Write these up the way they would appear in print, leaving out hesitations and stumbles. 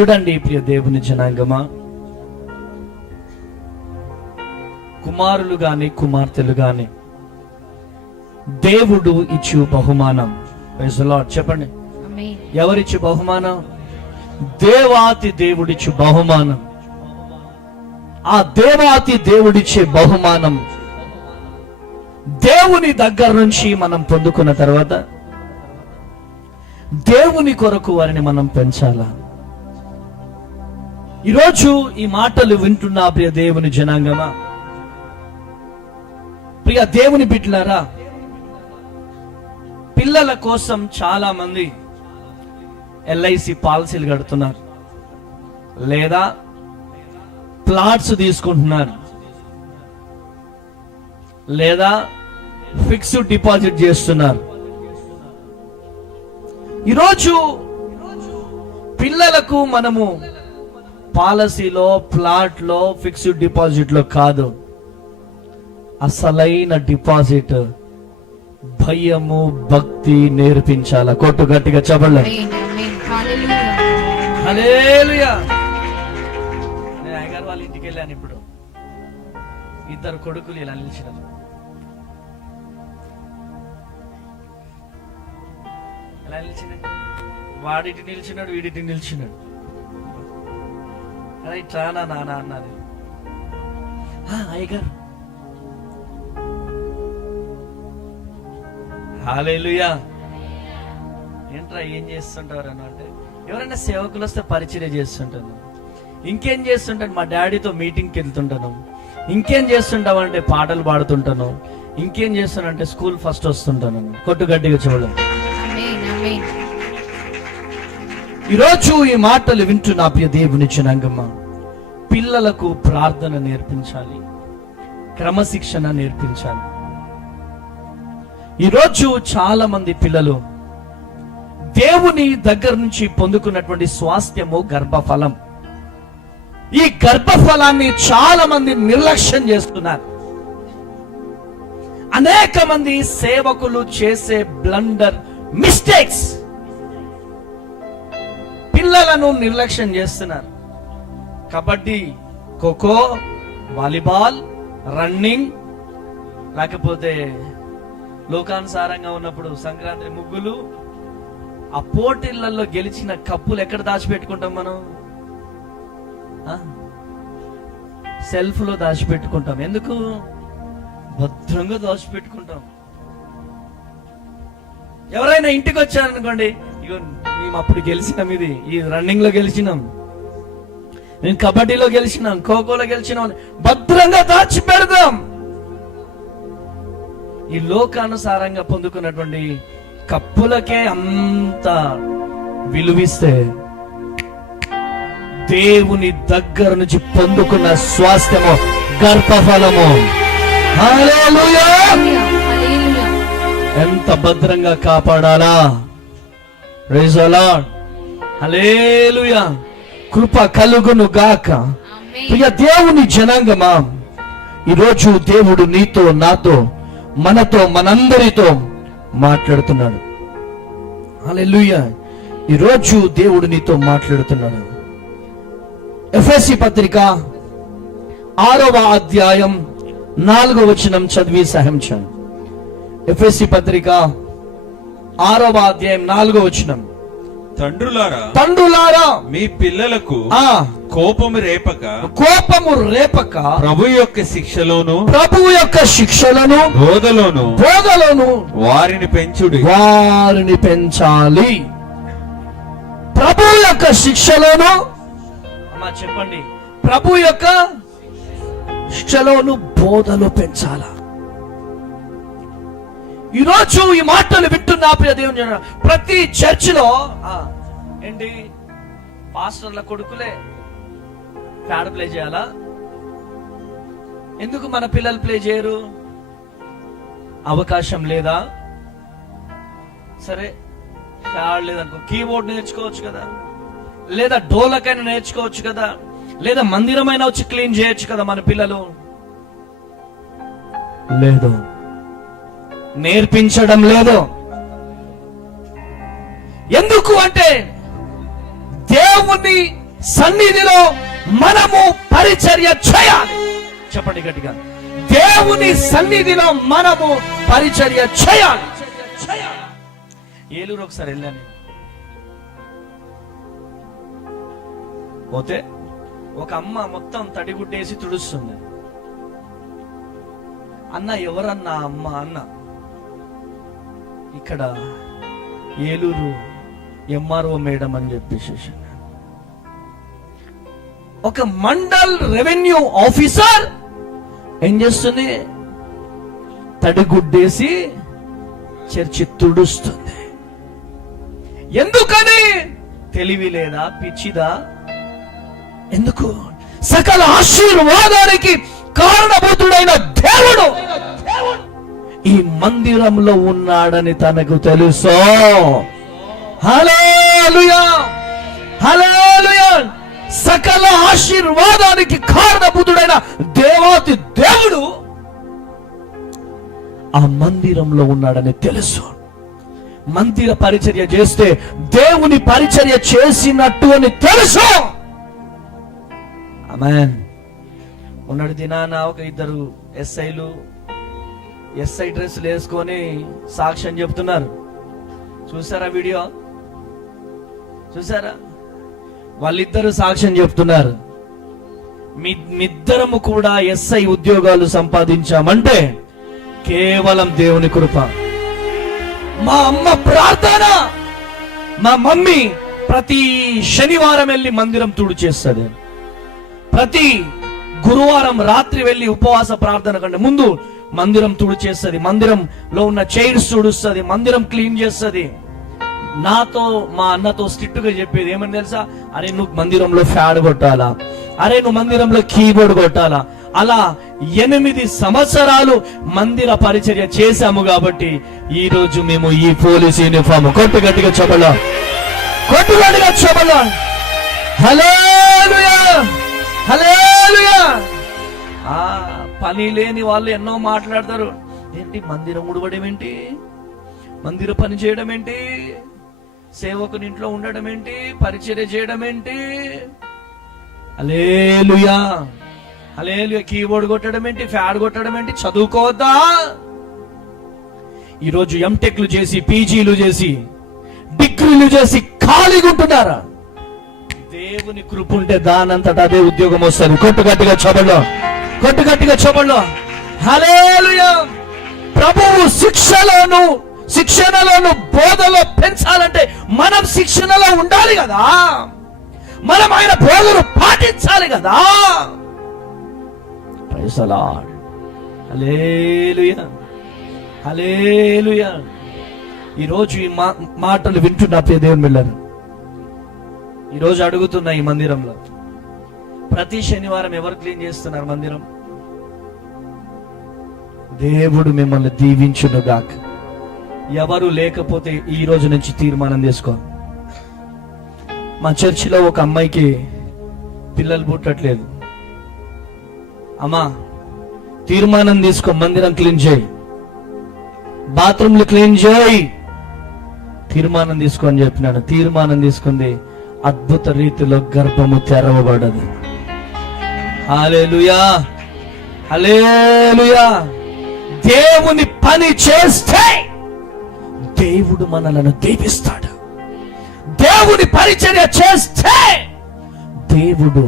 చూడండి ప్రియ దేవుని జనాంగమా, కుమారులు గాని కుమార్తెలు గాని దేవుడు ఇచ్చు బహుమానం. Praise the lord. చెప్పండి, ఎవరిచ్చు బహుమానం? దేవాతి దేవుడిచ్చు బహుమానం. ఆ దేవాతి దేవుడిచ్చే బహుమానం దేవుని దగ్గర నుంచి మనం పొందుకున్న తర్వాత దేవుని కొరకు వారిని మనం పెంచాలా. ఈరోజు ఈ మాటలు వింటున్న ప్రియ దేవుని జనాంగమా, ప్రియ దేవుని బిడ్డలారా, పిల్లల కోసం చాలా మంది ఎల్ఐసి పాలసీలు కడుతున్నారు, లేదా ప్లాట్స్ తీసుకుంటున్నారు, లేదా ఫిక్స్డ్ డిపాజిట్ చేస్తున్నారు. ఈరోజు పిల్లలకు మనము పాలసీలో, ప్లాట్లో, ఫిక్స్డ్ డిపాజిట్ లో కాదు, అసలైన డిపాజిట్ భయము భక్తి నేర్పించాల. కొట్టు గట్టిగా చెప్పండి. హల్లెలూయా. నేను అయ్యగారు వాళ్ళ ఇంటికి వెళ్ళాను. ఇప్పుడు ఇద్దరు కొడుకులు ఇలా నిలిచినారు. ఎలా నిలిచినాడు? వాడిటి నిలిచినాడు, వీడిటి నిలిచినాడు. అలా ఇట్లా నాన్న అన్నది. అయ్యగారు హల్లెలూయా. ఏంట్రా ఏం చేస్తుంటారు అని అంటే, ఎవరైనా సేవకులు వస్తే పరిచయం చేస్తుంటాను. ఇంకేం చేస్తుంటాను? మా డాడీతో మీటింగ్కి వెళ్తుంటాను. ఇంకేం చేస్తుంటావు అంటే పాటలు పాడుతుంటాను. ఇంకేం చేస్తానంటే స్కూల్ ఫస్ట్ వస్తుంటాను. కొట్టు గట్టిగా చూడండి. ఈరోజు ఈ మాటలు వింటున్న ప్రియ దేవుని జనాంగమా, పిల్లలకు ప్రార్థన నేర్పించాలి, క్రమశిక్షణ నేర్పించాలి. ఈరోజు చాలా మంది పిల్లలు దేవుని దగ్గర నుంచి పొందుకున్నటువంటి స్వాస్థ్యము గర్భఫలం. ఈ గర్భఫలాన్ని చాలా మంది నిర్లక్ష్యం చేస్తున్నారు. అనేక మంది సేవకులు చేసే బ్లండర్ మిస్టేక్స్, పిల్లలను నిర్లక్ష్యం చేస్తున్నారు. కబడ్డీ, ఖోఖో, వాలీబాల్, రన్నింగ్, లేకపోతే లోకానుసారంగా ఉన్నప్పుడు సంక్రాంతి ముగ్గులు, ఆ పోటీలలో గెలిచిన కప్పులు ఎక్కడ దాచిపెట్టుకుంటాం మనం? సెల్ఫ్ లో దాచిపెట్టుకుంటాం. ఎందుకు? భద్రంగా దాచిపెట్టుకుంటాం. ఎవరైనా ఇంటికి వచ్చారనుకోండి, ఇగో మేము అప్పుడు గెలిచినాం, ఇది ఈ రన్నింగ్ లో గెలిచినాం, నేను కబడ్డీలో గెలిచినాం, ఖోఖోలో గెలిచినాం, భద్రంగా దాచిపెడదాం. ఈ లోకానుసారంగా పొందుకున్నటువంటి కప్పులకే అంత విలువిస్తే దేవుని దగ్గర నుంచి పొందుకున్న స్వాస్థ్యము గర్భఫలము హల్లెలూయా ఎంత భద్రంగా కాపాడాలా. Praise the lord. హల్లెలూయా. కృప కలుగును గాక. ప్రియ దేవుని జనాంగమా, ఈరోజు దేవుడు నీతో, నాతో, మనతో, మనందరితో మాట్లాడుతున్నాడు. హల్లెలూయా. ఈరోజు దేవుడు నీతో మాట్లాడుతున్నాడు. ఎఫెసీ పత్రిక 6వ అధ్యాయం 4వ వచనం చదివి సహాయం చేయండి. ఎఫెసీ పత్రిక 6వ అధ్యాయం 4వ వచనం. తండ్రులారా మీ పిల్లలకు కోపము రేపక ప్రభు యొక్క శిక్షలోను బోధలోను వారిని పెంచాలి. ప్రభు యొక్క శిక్షలోను, అమ్మా చెప్పండి, ప్రభు యొక్క శిక్షలోను బోధలు పెంచాలా. ఈరోజు ఈ మాటలు వింటున్నా ప్రియ దేవుని, ప్రతి చర్చిలో ఏంటి పాస్టర్ల కొడుకులే ప్యాడ్ ప్లే చేయాలా? ఎందుకు మన పిల్లలు ప్లే చేయరు? అవకాశం లేదా? సరే, ప్యాడ్ లేదనుకో, కీబోర్డ్ నేర్చుకోవచ్చు కదా, లేదా డోలకైనా నేర్చుకోవచ్చు కదా, లేదా మందిరమైనా వచ్చి క్లీన్ చేయొచ్చు కదా మన పిల్లలు. లేదు, నేర్పించడం లేదు. ఎందుకు అంటే దేవుని సన్నిధిలో మనము పరిచర్య చేయాలి. చెప్పండి గట్టిగా, దేవుని సన్నిధిలో మనము పరిచర్య చేయాలి. ఏలూరు ఒకసారి వెళ్ళాను. పోతే ఒక అమ్మ మొత్తం తడిగుడ్డేసి తుడుస్తుంది. అన్న ఎవరన్నా అమ్మ అన్న? ఇక్కడ ఏలూరు ఎంఆర్ఓ మేడం అని చెప్పేసి ఒక మండల్ రెవెన్యూ ఆఫీసర్ ఏం చేస్తుంది? తడిగుడ్డేసి చర్చి తుడుస్తుంది. ఎందుకని? తెలివి లేదా? పిచ్చిదా? ఎందుకు? సకల ఆశీర్వాదానికి కారణభూతుడైన దేవుడు ఈ మందిరంలో ఉన్నాడని తనకు తెలుసు. హల్లెలూయా, హల్లెలూయా. సకల ఆశీర్వాదానికి కారణభూతుడైన దేవాతి దేవుడు ఆ మందిరంలో ఉన్నాడని తెలుసు. మందిర పరిచర్య చేస్తే దేవుని పరిచర్య చేసినట్టు అని తెలుసు. ఆమేన్. ఉన్నటి దినాన ఒక ఇద్దరు ఎస్ఐలు ఎస్ఐ డ్రెస్సులు వేసుకొని సాక్ష్యం చెప్తున్నారు. చూసారా వీడియో? చూసారా? వాళ్ళిద్దరు సాక్ష్యం చెప్తున్నారు. మిద్దరము కూడా ఎస్ఐ ఉద్యోగాలు సంపాదించామంటే కేవలం దేవుని కృప. మా అమ్మ ప్రార్థన, మా మమ్మీ ప్రతి శనివారం వెళ్ళి మందిరం తుడిచేస్తుంది. ప్రతి గురువారం రాత్రి వెళ్ళి ఉపవాస ప్రార్థన కంటే ముందు మందిరం తుడిచేస్తుంది. మందిరంలో ఉన్న చైర్స్ తుడుస్తుంది. మందిరం క్లీన్ చేస్తుంది. నాతో మా అన్నతో స్ట్రిక్ట్ గా చెప్పేది ఏమని తెలుసా? అరే నువ్వు మందిరంలో ఫ్యాడ్ కొట్టాలా, అరే నువ్వు మందిరంలో కీబోర్డ్ కొట్టాలా. అలా 8 సంవత్సరాలు మందిర పరిచర్య చేశాము. కాబట్టి ఈ రోజు మేము ఈ పోలీస్ యూనిఫామ్ కొట్టుగట్టిగా చెప్పలా, కొట్టుగట్టిగా చెప్పలా. హల్లెలూయా, హల్లెలూయా. పని లేని వాళ్ళు ఎన్నో మాట్లాడతారు. ఏంటి మందిరం ఉడవడం ఏంటి, మందిర పని చేయడం ఏంటి, సేవకుని ఇంట్లో ఉండడం ఏంటి, పరిచర్య చేయడం ఏంటి? హల్లెలూయా, హల్లెలూయా. కీబోర్డ్ కొట్టడం ఏంటి, ఫ్యాడ్ కొట్టడం ఏంటి? చదువుకోవద్దా? ఈరోజు ఎంటెక్లు చేసి, పీజీలు చేసి, డిగ్రీలు చేసి ఖాళీగా ఉంటున్నారా? దేవుని కృప ఉంటే దానంతటా అదే ఉద్యోగం వస్తుంది. కొట్టుగట్టిగా చెప్పలో, కొట్టుగట్టిగా చెప్పలో. హల్లెలూయా. ప్రభువు శిక్షణలోను బోధలో పెంచాలంటే మనం శిక్షణలో ఉండాలి కదా. మనం ఆయన బోధను పాటించాలి కదా. Praise the lord. Hallelujah, hallelujah. ఈరోజు ఈ మాటలు వింటున్న ప్రియ దేవుని బిడ్డలారా, ఈరోజు అడుగుతున్నా, ఈ మందిరంలో ప్రతి శనివారం ఎవరు క్లీన్ చేస్తున్నారు మందిరం? దేవుడు మిమ్మల్ని దీవించునుగాక. ఎవరు లేకపోతే ఈ రోజు నుంచి తీర్మానం చేసుకో. మా చర్చిలో ఒక అమ్మాయికి పిల్లలు పుట్టట్లేదు. అమ్మా తీర్మానం తీసుకో, మందిరం క్లీన్ చేయి, బాత్రూమ్లు క్లీన్ చేయి, తీర్మానం తీసుకో అని చెప్పినాను. తీర్మానం తీసుకుంది. అద్భుత రీతిలో గర్భము తెరవబడదు. హల్లెలూయా, హల్లెలూయా. దేవుని పని చేస్తే దేవుడు మనలను దీవిస్తాడు. దేవుని పరిచర్య చేస్తే దేవుడు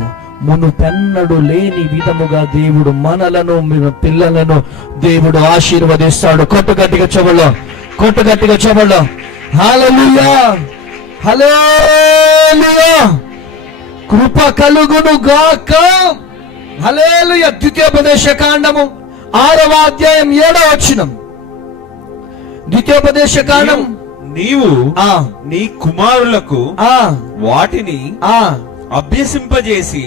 మునుపెన్నడు లేని విధముగా దేవుడు మనలను, పిల్లలను దేవుడు ఆశీర్వదిస్తాడు. కొట్టుగట్టిగా చెబులో, కొట్టుగట్టిగా చెబులో. హల్లెలూయా, హల్లెలూయా. కృప కలుగును గాక. హల్లెలూయా. ద్వితీయోపదేశ కాండము 6వ అధ్యాయం 7వ వచనం. ద్వితీయోపదేశ కాండం. నీవు నీ కుమారులకు వాటిని అభ్యసింపజేసి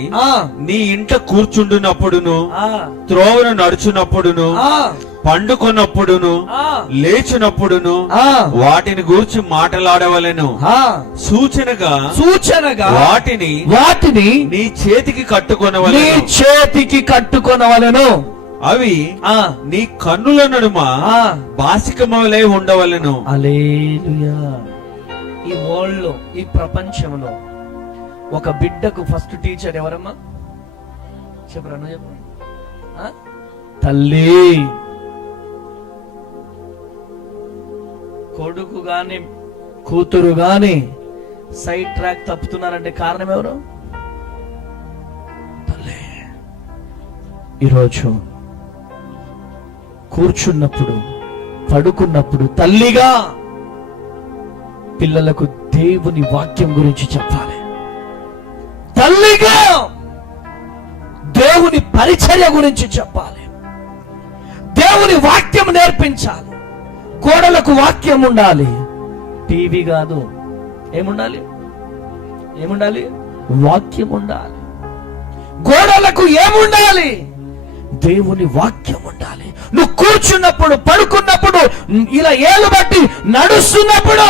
నీ ఇంట కూర్చుండునప్పుడును, త్రోవను నడుచునప్పుడును, పండుకొన్నప్పుడును, లేచినప్పుడును వాటిని గూర్చి మాట్లాడవలెను. సూచనగా వాటిని నీ చేతికి కట్టుకొనవలెను. అవి నీ కన్నుల నడుమ బాసికములై ఉండవలెను. హల్లెలూయా. ఈ వరల్డ్ లో, ఈ ప్రపంచంలో ఒక బిడ్డకు ఫస్ట్ టీచర్ ఎవరమ్మా? చెప్పరా, నువ్వు చెప్పు. తల్లి. కొడుకు గాని కూతురు గాని సైడ్ ట్రాక్ తప్పుతున్నారంటే కారణం ఎవరు? తల్లి. ఈరోజు కూర్చున్నప్పుడు, పడుకున్నప్పుడు తల్లిగా పిల్లలకు దేవుని వాక్యం గురించి చెప్పాలి. తల్లిగా దేవుని పరిచర్య గురించి చెప్పాలి. దేవుని వాక్యం నేర్పించాలి. గోడలకు వాక్యం ఉండాలి, టీవీ కాదు. ఏముండాలి? ఏముండాలి? వాక్యం ఉండాలి. గోడలకు ఏముండాలి? దేవుని వాక్యం ఉండాలి. నువ్వు కూర్చున్నప్పుడు, పడుకున్నప్పుడు, ఇలా ఏలు బట్టి నడుస్తున్నప్పుడు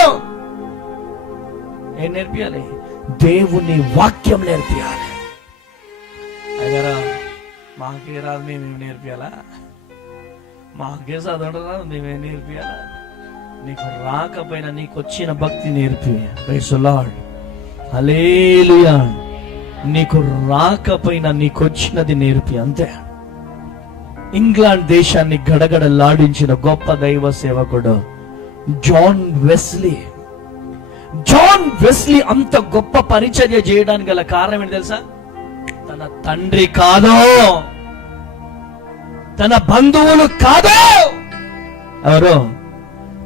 ఏం నేర్పియాలి? దేవుని వాక్యం నేర్పియాలి. అయ్యారా, మాకే రాదు, మేమేమి నేర్పియాలా? మాకే చదవడం రాదు, మేమేం నేర్పియాలా? నీకు రాకపోయినా నీకు వచ్చిన భక్తి నేర్పి. ప్రైజ్ ది లార్డ్, హల్లెలూయా. నీకు రాకపోయినా నీకు వచ్చినది నేర్పి, అంతే. ఇంగ్లాండ్ దేశాన్ని గడగడలాడించిన గొప్ప దైవ సేవకుడు జాన్ వెస్లీ. జాన్ వెస్లీ అంత గొప్ప పరిచర్య చేయడానికి గల కారణం ఏంటి తెలుసా? తన తండ్రి కాదు, తన బంధువులు కాదు, ఎవరు?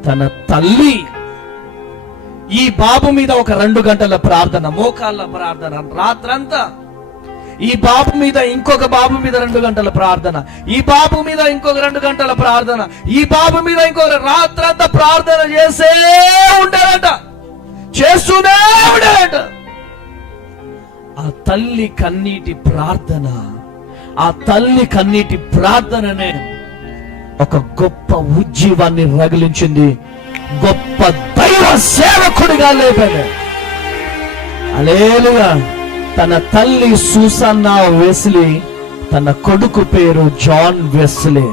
తన తల్లి. ఈ బాబు మీద ఒక 2 గంటల ప్రార్థన, మోకాళ్ళ ప్రార్థన రాత్రంతా. ఈ బాబు మీద ఇంకొక బాబు మీద 2 గంటల ప్రార్థన, ఈ బాబు మీద ఇంకొక 2 గంటల ప్రార్థన, ఈ బాబు మీద ఇంకొక రాత్రంతా ప్రార్థన చేస్తూనే ఉండేదట. ఆ తల్లి కన్నీటి ప్రార్థన, ఆ తల్లి కన్నీటి ప్రార్థననే ఒక గొప్ప ఉజ్జీవాన్ని రగిలించింది. గొప్ప దైవ సేవకుడిగా లేపాడు. హల్లెలూయా. తన తల్లి సూసన్నా వెస్లీ, తన కొడుకు పేరు John Wesley.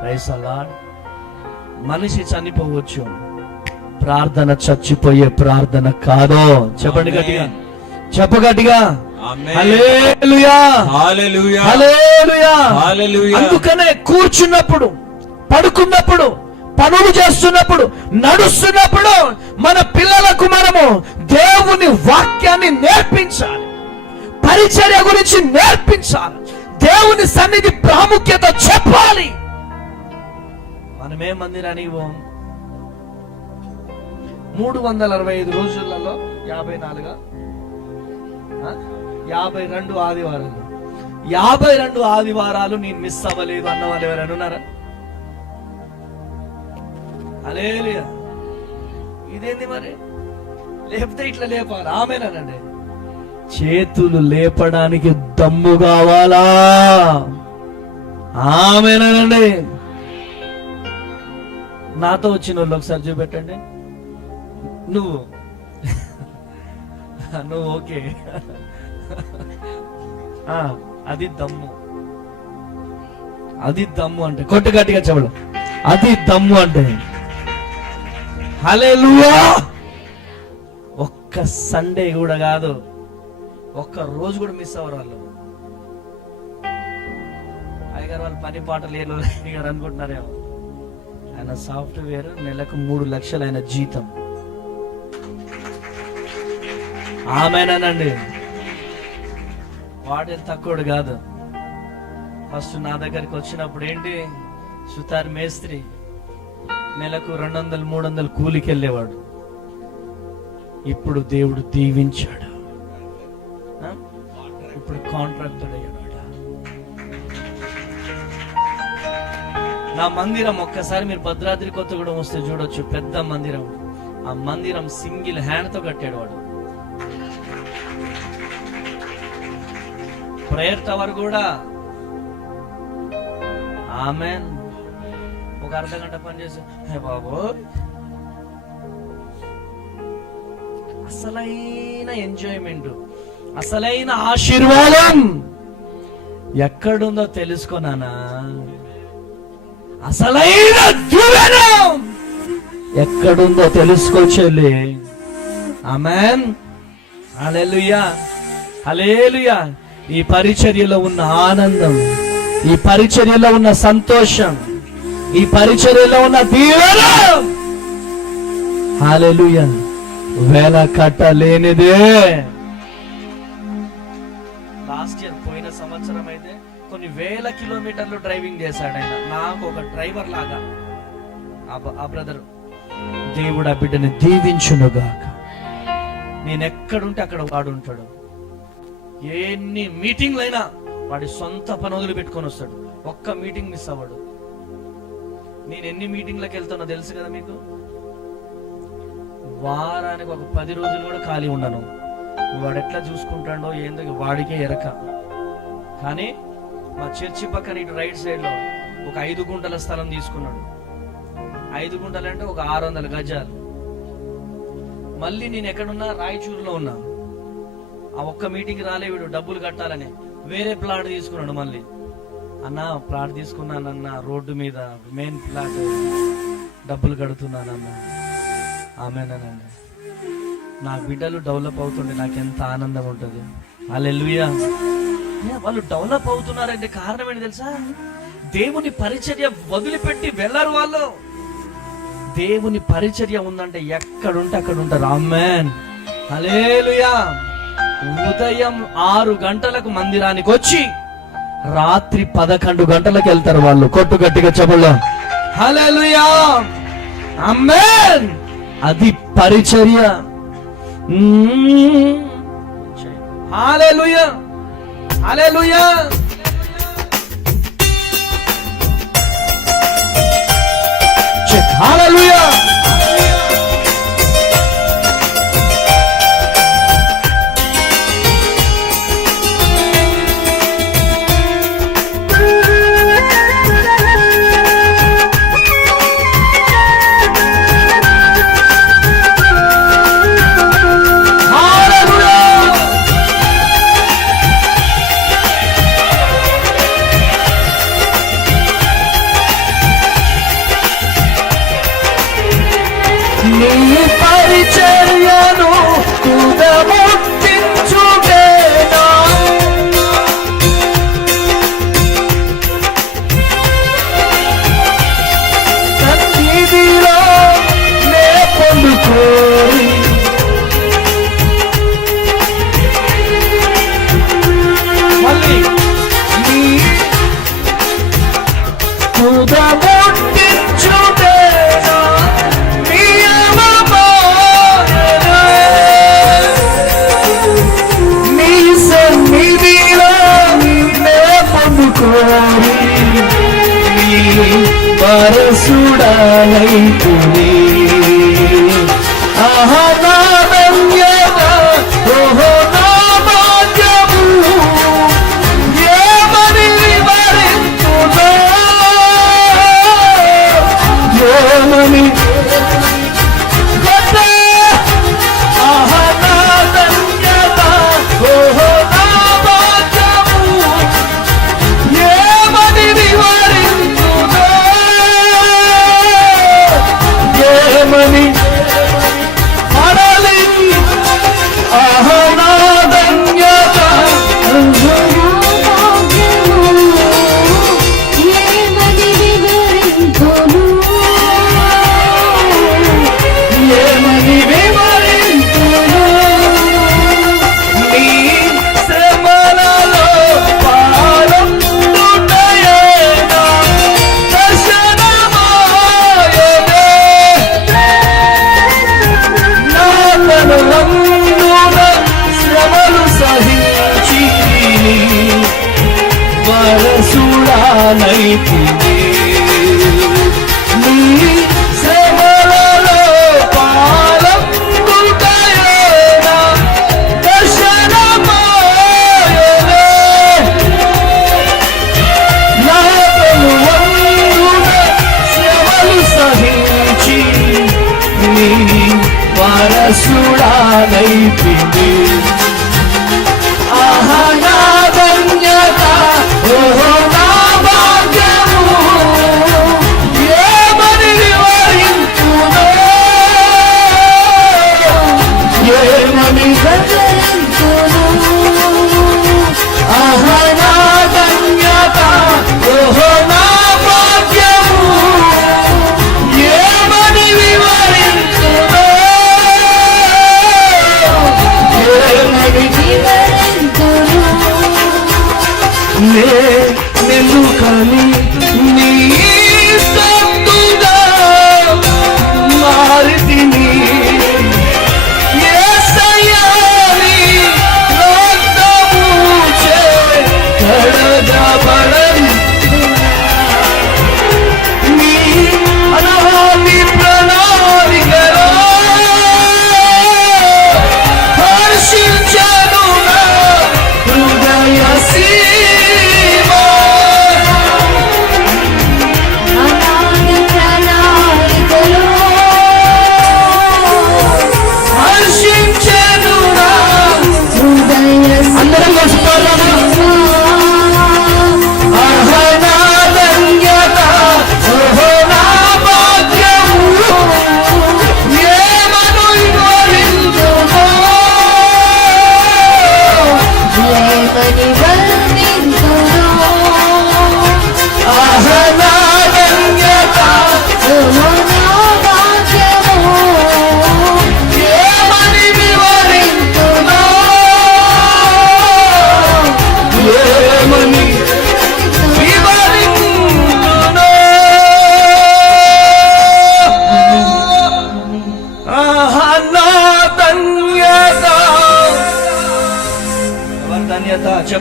Praise the lord. మనిషి చనిపోవచ్చు, ప్రార్థన చచ్చిపోయే ప్రార్థన కాదు. చెప్పండి గట్టిగా, చెప్పు గట్టిగా. హల్లెలూయా, హల్లెలూయా, హల్లెలూయా, హల్లెలూయా. అందుకనే కూర్చున్నప్పుడు, పడుకున్నప్పుడు, పనులు చేస్తున్నప్పుడు, నడుస్తున్నప్పుడు మన పిల్లలకు మనము దేవుని వాక్యాన్ని నేర్పించాలి. పరిచర్య గురించి నేర్పించాలి. దేవుని సన్నిధి ప్రాముఖ్యత చెప్పాలి. మనమే మందిరానికి పోం. 365 రోజులలో 52 ఆదివారాలు, 52 ఆదివారాలు నేను మిస్ అవ్వలేదు అన్న వాళ్ళు ఎవరైనా ఉన్నారా? హల్లెలూయా. ఇదేంది మరి? లేపితే ఇట్లా లేపాలి. ఆమేనండి. చేతులు లేపడానికి దమ్ము కావాలా? ఆమేనండి. నాతో వచ్చిన వాళ్ళు ఒకసారి చూపెట్టండి. నువ్వు ఓకే. అది దమ్ము, అది దమ్ము అంటే. కొట్టు గట్టిగా చెప్పడం, అది దమ్ము అంటే. హల్లెలూయా. ఒక్క సండే కూడా కాదు, ఒక్క రోజు కూడా మిస్ అవ్వరు వాళ్ళు. అయ్యగారు వాళ్ళు పని పాటలు లేరు గారు అనుకుంటున్నారేమో. ఆయన సాఫ్ట్వేర్, నెలకు 3 లక్షలు ఆయన జీతం. ఆమేనండి. వాడే తక్కువడు కాదు. ఫస్ట్ నా దగ్గరికి వచ్చినప్పుడు ఏంటి, సుతార్ మేస్త్రి, నెలకు 200-300 కూలికి వెళ్ళేవాడు. ఇప్పుడు దేవుడు దీవించాడు, ఇప్పుడు కాంట్రాక్టర్ అయ్యాడు. నా మందిరం ఒక్కసారి మీరు భద్రాద్రి కొత్తగూడెం వస్తే చూడొచ్చు, పెద్ద మందిరం. ఆ మందిరం సింగిల్ హ్యాండ్ తో కట్టాడు వాడు. ప్రేయర్ టవర్ కూడా. ఆమేన్. ఒక అర్ధగంట పని చేసి, హే బాబు, అసలైన ఎంజాయ్మెంట్, అసలైన ఆశీర్వాదం ఎక్కడుందో తెలుసుకున్నానా? అసలైన దీవెన ఎక్కడుందో తెలుసుకోచెల్లి. ఆమేన్, హల్లెలూయా, హల్లెలూయా. ఈ పరిచర్యలో ఉన్న ఆనందం, ఈ పరిచర్యలో ఉన్న సంతోషం, ఈ పరిచర్యలో ఉన్న దీవెన, హల్లెలూయా, వేల కట్టలేనిదే. లాస్ట్ ఇయర్, పోయిన సంవత్సరం అయితే కొన్ని వేల కిలోమీటర్లు డ్రైవింగ్ చేశాడు ఆయన, నాకు ఒక డ్రైవర్ లాగా. ఆ బ్రదర్, దేవుడు ఆ బిడ్డని దీవించునుగాక. నేను ఎక్కడుంటే అక్కడ వాడు ఉంటాడు. ఎన్ని మీటింగ్లు అయినా వాడి సొంత పని వదిలి పెట్టుకొని వస్తాడు. ఒక్క మీటింగ్ మిస్ అవ్వడు. నేను ఎన్ని మీటింగ్లకు వెళ్తానో తెలుసు కదా మీకు. వారానికి ఒక 10 రోజులు కూడా ఖాళీ ఉండను. వాడు ఎట్లా చూసుకుంటాడో ఏందో వాడికే ఎరక. కానీ మా చర్చి పక్కన ఇటు రైట్ సైడ్ లో ఒక 5 గుంటల స్థలం తీసుకున్నాడు. 5 గుంటలు అంటే ఒక 600 గజాలు. మళ్ళీ నేను ఎక్కడున్నా, రాయచూరులో ఉన్నా. ఆ ఒక్క మీటింగ్ రాలే, వీడు డబ్బులు కట్టాలని వేరే ప్లాట్ తీసుకున్నాడు. మళ్ళీ అన్న ప్లాట్ తీసుకున్నానన్న, రోడ్డు మీద మెయిన్ ప్లాట్, డబ్బులు కడుతున్నానన్న. ఆమెనండి, నా బిడ్డలు డెవలప్ అవుతుండే నాకు ఎంత ఆనందం ఉంటుంది. హల్లెలూయా. వాళ్ళు డెవలప్ అవుతున్నారంటే కారణం ఏంటి తెలుసా? దేవుని పరిచర్య వదిలిపెట్టి వెళ్ళరు వాళ్ళు. దేవుని పరిచర్య ఉందంటే ఎక్కడుంటే అక్కడ ఉంటారు. ఆమేన్, హల్లెలూయా. ఉదయం 6 గంటలకు మందిరానికి వచ్చి రాత్రి 11 గంటలకు వెళ్తారు వాళ్ళు. కొట్టు గట్టిగా చెబుదాం, హల్లెలూయా, ఆమేన్. అది పరిచర్య. హల్లెలూయా, హల్లెలూయా. హల్లెలూయా. నీ పరిచర్యను తుదముట్టించువేనా, సన్నిధిలో నే పొందుకోరి, మళ్ళీ నీ తుదముట్టించువేనా, పరసుడాలైతుని. ఆహా నా ధన్యత, ఓహో నా భాగ్యము, ఏమని వివరింతునా, ఏమని. ఆహా నా ధన్యత, ఓహో నా భాగ్యము, ఏమని వివరింతునా, ఏమని పడాలి. ఆహా నా ధన్యత, ఏమని వివరింతును, ఏమని వివరింతును. నీ శ్రమలలో పాల్గొనుటయేనా దర్శనమాయెనే, నా తనువందున శ్రమలు సహించి వారసుడానైతిని. నీ శ్రమలలో పాల్గొనుటయేనా దర్శనమాయెనే, నా తనువందున శ్రమలు సహించి నీ వారసుడానైతిని. ఆహా నా ధన్యత, ఓహో నా భాగ్యము, ఏమని వివరింతునో, ఏమని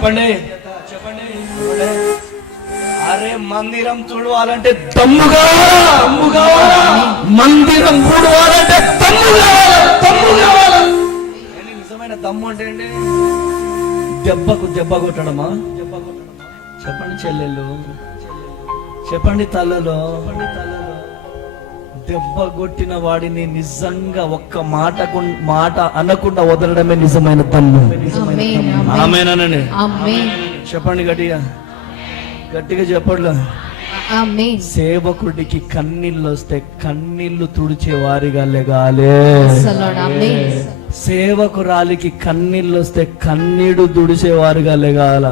చెప్పండి. అరే మందిరం తుడవాలంటే దమ్ము కావాలా, మందిరం తుడవాలంటే దమ్ము కావాలా. నిజమైన దమ్ము అంటే ఏంటి? దెబ్బకు దెబ్బ కొట్టడమా? చెప్పండి చెల్లెళ్ళు, చెప్పండి తల్లలో. దెబ్బ కొట్టిన వాడిని నిజంగా ఒక్క మాట అనకుండా వదలడమే నిజమైన దమ్ము. ఆమేనండి. చెప్పండి గట్టిగా చెప్పండి. సేవకుడికి కన్నీళ్ళు వస్తే కన్నీళ్లు తుడిచే వారిగా లెగాలే. సేవకురాలికి కన్నీళ్ళు వస్తే కన్నీడు తుడిచే వారిగా లెగాల.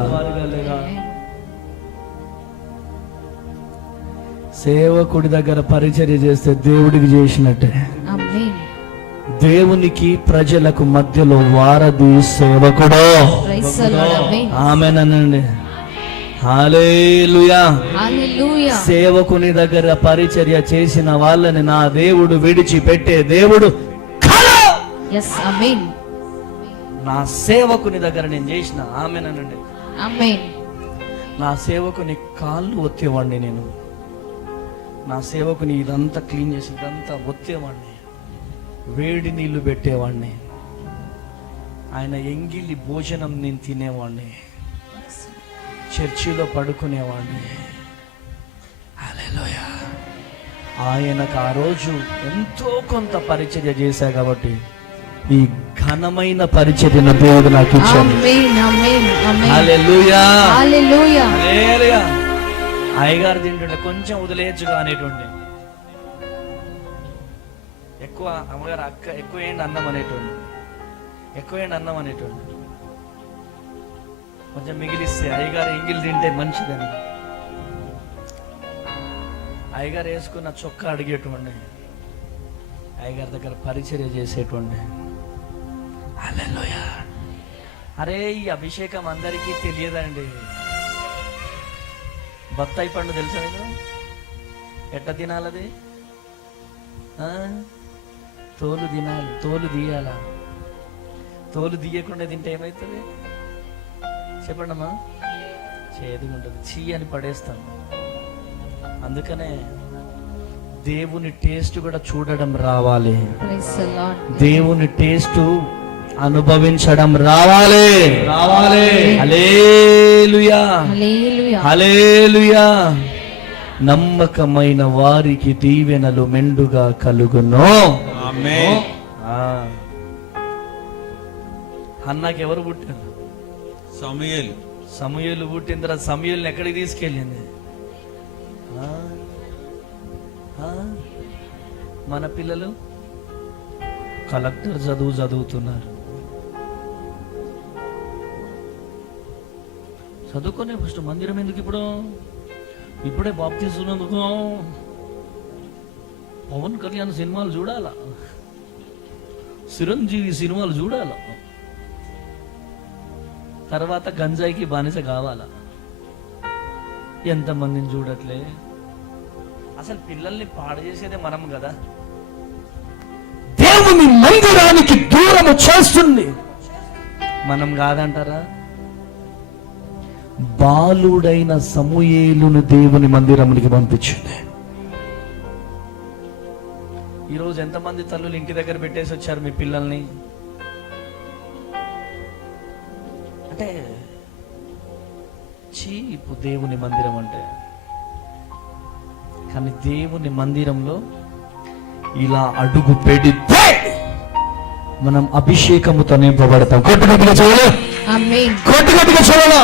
సేవకుడి దగ్గర పరిచర్య చేస్తే దేవుడికి చేసినట్టే. దేవునికి ప్రజలకు మధ్యలో వారధి సేవకుడు. ఆమేనండి. హల్లెలూయా. సేవకుని దగ్గర పరిచర్య చేసిన వాళ్ళని నా దేవుడు విడిచిపెట్టే దేవుడు కాదు. నా సేవకుని దగ్గర నేను చేసిన ఆమేనండి. నా సేవకుని కాళ్ళు ఒత్తేవాడిని, నేను నా సేవకుని ఇదంతా క్లీన్ చేసి ఇదంతా ఒత్తేవాడిని, వేడి నీళ్లు పెట్టేవాడిని, ఆయన ఎంగిలి భోజనం నేను తినేవాడిని, చర్చిలో పడుకునేవాడిని. హల్లెలూయా. ఆయనకు ఆ రోజు ఎంతో కొంత పరిచర్య చేశా కాబట్టి ఈ ఘనమైన పరిచర్యను దేవుడు నాకు ఇచ్చాడు. హల్లెలూయా. హల్లెలూయా. అయ్యగారు తింటుండే కొంచెం వదిలేయచ్చుగా అనేటువంటి, ఎక్కువ అమ్మగారు అక్క ఎక్కువ ఏంటి అన్నం అనేటువంటి, కొంచెం మిగిలిస్తే అయ్యగారు ఎంగిలి తింటే మంచిదని అయ్యగారు వేసుకున్న చొక్కా అడిగేటువంటి, అయ్యగారి దగ్గర పరిచర్య చేసేటువంటి. హల్లెలూయా. అరే ఈ అభిషేకం అందరికీ తెలియదండి. బత్తాయి పండు తెలుసా నీకు? ఎట్ట తినాలది? తోలు తినాలి, తోలు తీయాలా? తోలు తీయకుండా తింటే ఏమవుతుంది చెప్పండమ్మా? చేదుగుంటుంది, చీ అని పడేస్తాం. అందుకనే దేవుని టేస్ట్ కూడా చూడడం రావాలి, దేవుని టేస్ట్ అనుభవించడం రావాలి. హల్లెలూయా. హల్లెలూయా. నమ్మకమైన వారికి దీవెనలు మెండుగా కలుగును. ఆమేన్. హన్నాకి ఎవరు పుట్టారు? సమూయేలు పుట్టిన తర్వాత సమూయేలుని ఎక్కడికి తీసుకెళ్ళింది? మన పిల్లలు కలెక్టర్ చదువుతున్నారు. చదువుకునే ఫస్ట్ మందిరం ఎందుకు? ఇప్పుడే బాప్తిస్తున్నందుకు పవన్ కళ్యాణ్ సినిమాలు చూడాలా, చిరంజీవి సినిమాలు చూడాలా, తర్వాత గంజాయికి బానిస కావాలా? ఎంతమందిని చూడట్లే. అసలు పిల్లల్ని పాడు చేసేదే మనం కదా. దేవుని మందిరానికి దూరము చేస్తుంది మనం కాదంటారా? బాలుడైన సమూయేలును దేవుని మందిరానికి పంపించింది. ఈరోజు ఎంతమంది తల్లులు ఇంటి దగ్గర పెట్టేసి వచ్చారు మీ పిల్లల్ని? అంటే చీపు దేవుని మందిరం అంటే. కానీ దేవుని మందిరంలో ఇలా అడుగు పెడితే మనం అభిషేకముతో నింపబడతాం. కొట్టుగట్టిగా చూడాలి, కొట్టుగట్టిగా చూడాలా.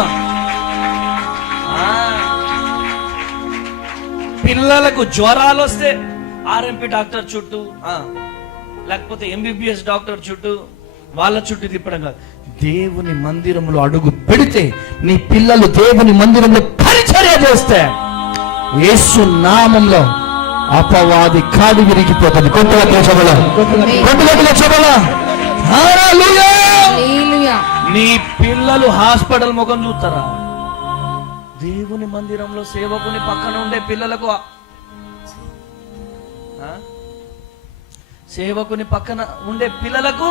పిల్లలకు జ్వరాలు వస్తే ఆర్ఎంపీ డాక్టర్ చుట్టూ, లేకపోతే ఎంబీబీఎస్ డాక్టర్ చుట్టూ, వాళ్ళ చుట్టూ తిప్పడం కాదు. దేవుని మందిరంలో అడుగు పెడితే నీ పిల్లలు దేవుని మందిరంలో పరిచర్య చేస్తే యేసు నామంలో అపవాది కాడి విరిగిపోతుంది. కొట్టుగట్టిగా చూడాలా. నీ పిల్లలు హాస్పిటల్ ముఖం చూస్తారా? దేవుని మందిరంలో సేవకుని పక్కన ఉండే పిల్లలకు, సేవకుని పక్కన ఉండే పిల్లలకు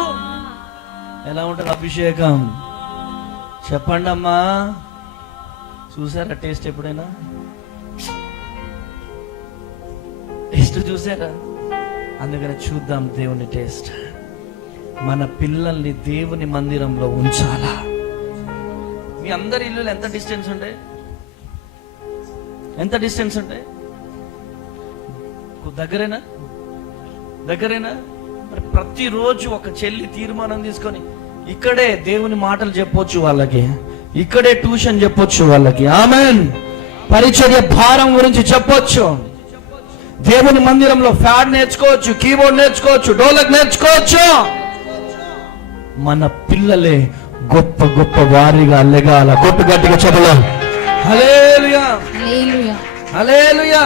ఎలా ఉంటుంది అభిషేకం? చెప్పండి అమ్మా, చూసారా టేస్ట్ ఎప్పుడైనా? టేస్ట్ చూసారా? అందుకని చూద్దాం దేవుని టేస్ట్. మన పిల్లల్ని దేవుని మందిరంలో ఉంచాలా? మీ అందరి ఇల్లు ఎంత డిస్టెన్స్ ఉంటాయి? ఎంత డిస్టెన్స్ ఉంటాయి? దగ్గరేనా? దగ్గరేనా? మరి ప్రతిరోజు ఒక చెల్లి తీర్మానం తీసుకొని ఇక్కడే దేవుని మాటలు చెప్పొచ్చు వాళ్ళకి, ఇక్కడే ట్యూషన్ చెప్పొచ్చు వాళ్ళకి. ఆమెన్. పరిచర్య భారం గురించి చెప్పొచ్చు. దేవుని మందిరంలో ఫ్యాడ్ నేర్చుకోవచ్చు, కీబోర్డ్ నేర్చుకోవచ్చు, డోలక్ నేర్చుకోవచ్చు. మన పిల్లలే గొప్ప గొప్ప వారిగా లెగాల. కొట్టు గట్టిగా చెప్పలేం. హల్లెలూయా, హల్లెలూయా, హల్లెలూయా.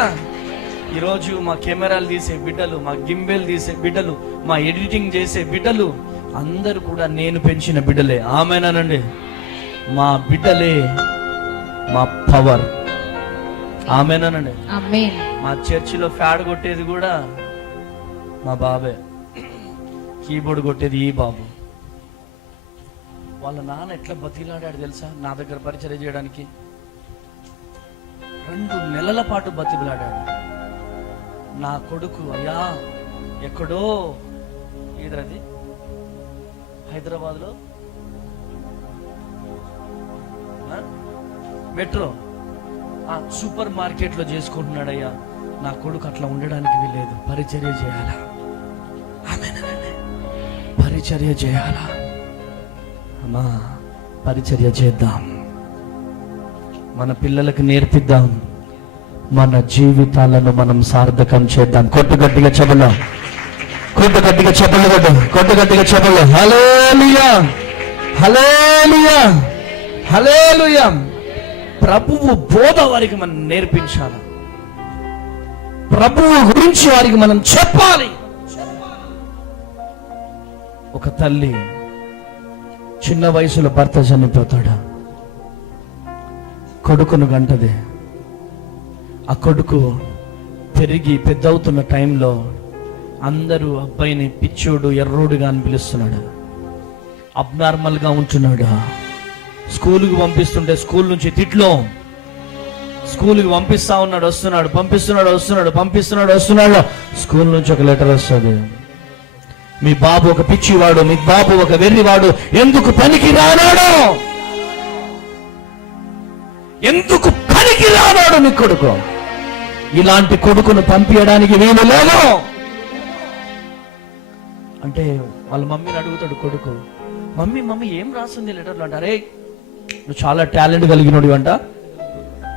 ఈరోజు మా కెమెరాలు తీసే బిడ్డలు, మా గింబెల్ తీసే బిడ్డలు, మా ఎడిటింగ్ చేసే బిడ్డలు అందరూ కూడా నేను పెంచిన బిడ్డలే. ఆమేనండి. మా బిడ్డలే మా పవర్. ఆమేనండి. ఆమేన్. మా చర్చిలో ఫ్యాడ్ కొట్టేది కూడా మా బాబే, కీబోర్డ్ కొట్టేది ఈ బాబు. వాళ్ళ నాన్న ఎట్లా బతిలాడాడు తెలుసా నా దగ్గర పరిచర్య చేయడానికి? 2 నెలల పాటు బతిలాడాడు. నా కొడుకు అయ్యా ఎక్కడో ఇదది హైదరాబాద్లో మెట్రో సూపర్ మార్కెట్ లో చేసుకుంటున్నాడయ్యా. నా కొడుకు అట్లా ఉండడానికి వీల్లేదు, పరిచర్య చేయాలా? ఆమేనండి. పరిచర్య చేయాలా? అమ్మా, పరిచర్య చేద్దాం. మన పిల్లలకు నేర్పిద్దాం. మన జీవితాలను మనం సార్థకం చేద్దాం. కొట్టు గట్టిగా చెప్పలు, కొట్టు గట్టిగా చెప్పలు, కొట్టు గట్టిగా చెప్పలు. హల్లెలూయా, హల్లెలూయా, హల్లెలూయా. ప్రభువు బోధ వారికి మనం నేర్పించాలి. ప్రభువు గురించి వారికి మనం చెప్పాలి. ఒక తల్లి చిన్న వయసులో భర్త చనిపోతాడు, కొడుకును గంటది. ఆ కొడుకు పెరిగి పెద్దవుతున్న టైంలో అందరూ అబ్బాయిని పిచ్చోడు, ఎర్రోడుగా అని పిలుస్తున్నాడు. అబ్నార్మల్ గా ఉంటున్నాడు. స్కూల్కి పంపిస్తుంటే స్కూల్ నుంచి తిట్లో, స్కూల్కి పంపిస్తా ఉన్నాడు, వస్తున్నాడు, పంపిస్తున్నాడు, వస్తున్నాడు, పంపిస్తున్నాడు, వస్తున్నాడు. స్కూల్ నుంచి ఒక లెటర్ వస్తుంది, మీ బాబు ఒక పిచ్చివాడు, మీ బాబు ఒక వెర్రివాడు, ఎందుకు పనికి రానాడు, ఎందుకు పనికి రానాడు మీ కొడుకు. ఇలాంటి కొడుకును పంపించడానికి వీలు లేదు అంటే వాళ్ళ మమ్మీని అడుగుతాడు కొడుకు. మమ్మీ మమ్మీ ఏం రాస్తుంది లెటర్లో అంటారే, నువ్వు చాలా టాలెంట్ కలిగినోడు అంట,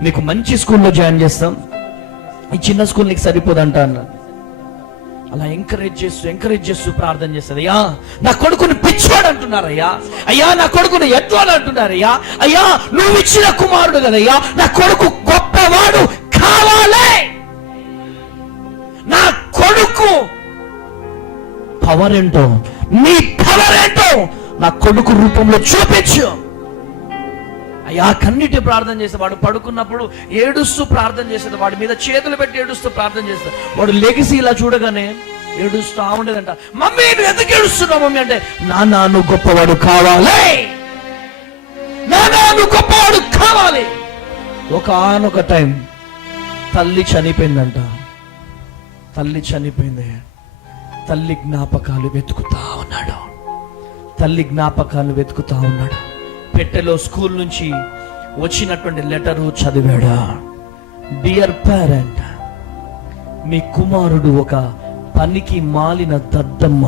నీకు మంచి స్కూల్లో జాయిన్ చేస్తాం, ఈ చిన్న స్కూల్ నీకు సరిపోదంట అన్నాడు. అలా ఎంకరేజ్ చేస్తూ ప్రార్థన చేస్తుంది. అయ్యా నా కొడుకుని పిచ్చివాడు అంటున్నారయ్యా, అయ్యా నా కొడుకుని ఎట్వాడు అంటున్నారయ్యా, అయ్యా నువ్వు ఇచ్చిన కుమారుడు కదయ్యా, నా కొడుకు గొప్పవాడు కావాలి, నా కొడుకు పవర్ ఏంటో, నీ పవర్ ఏంటో నా కొడుకు రూపంలో చూపించు. అయ్యా కన్నీటి ప్రార్థన చేస్తే వాడు పడుకున్నప్పుడు ఏడుస్తూ ప్రార్థన చేస్తాడు, వాడి మీద చేతులు పెట్టి ఏడుస్తూ ప్రార్థన చేస్తాడు. వాడు లెగిసి ఇలా చూడగానే ఏడుస్తూ ఉండేదంట. మమ్మీ నువ్వు ఎందుకు ఏడుస్తున్నావు మమ్మీ అంటే, నాన్న నువ్వు గొప్పవాడు కావాలి, నాన్న నువ్వు గొప్పవాడు కావాలి. ఒకనొక టైం తల్లి చనిపోయిందంట. తల్లి చనిపోయింది. తల్లి జ్ఞాపకాలు వెతుకుతా ఉన్నాడు. తల్లి జ్ఞాపకాలు వెతుకుతా ఉన్నాడు. పెట్టెలో స్కూల్ నుంచి వచ్చినటువంటి లెటరు చదివాడా. డియర్ పేరెంట్, మీ కుమారుడు ఒక పనికి మాలిన దద్దమ్మ,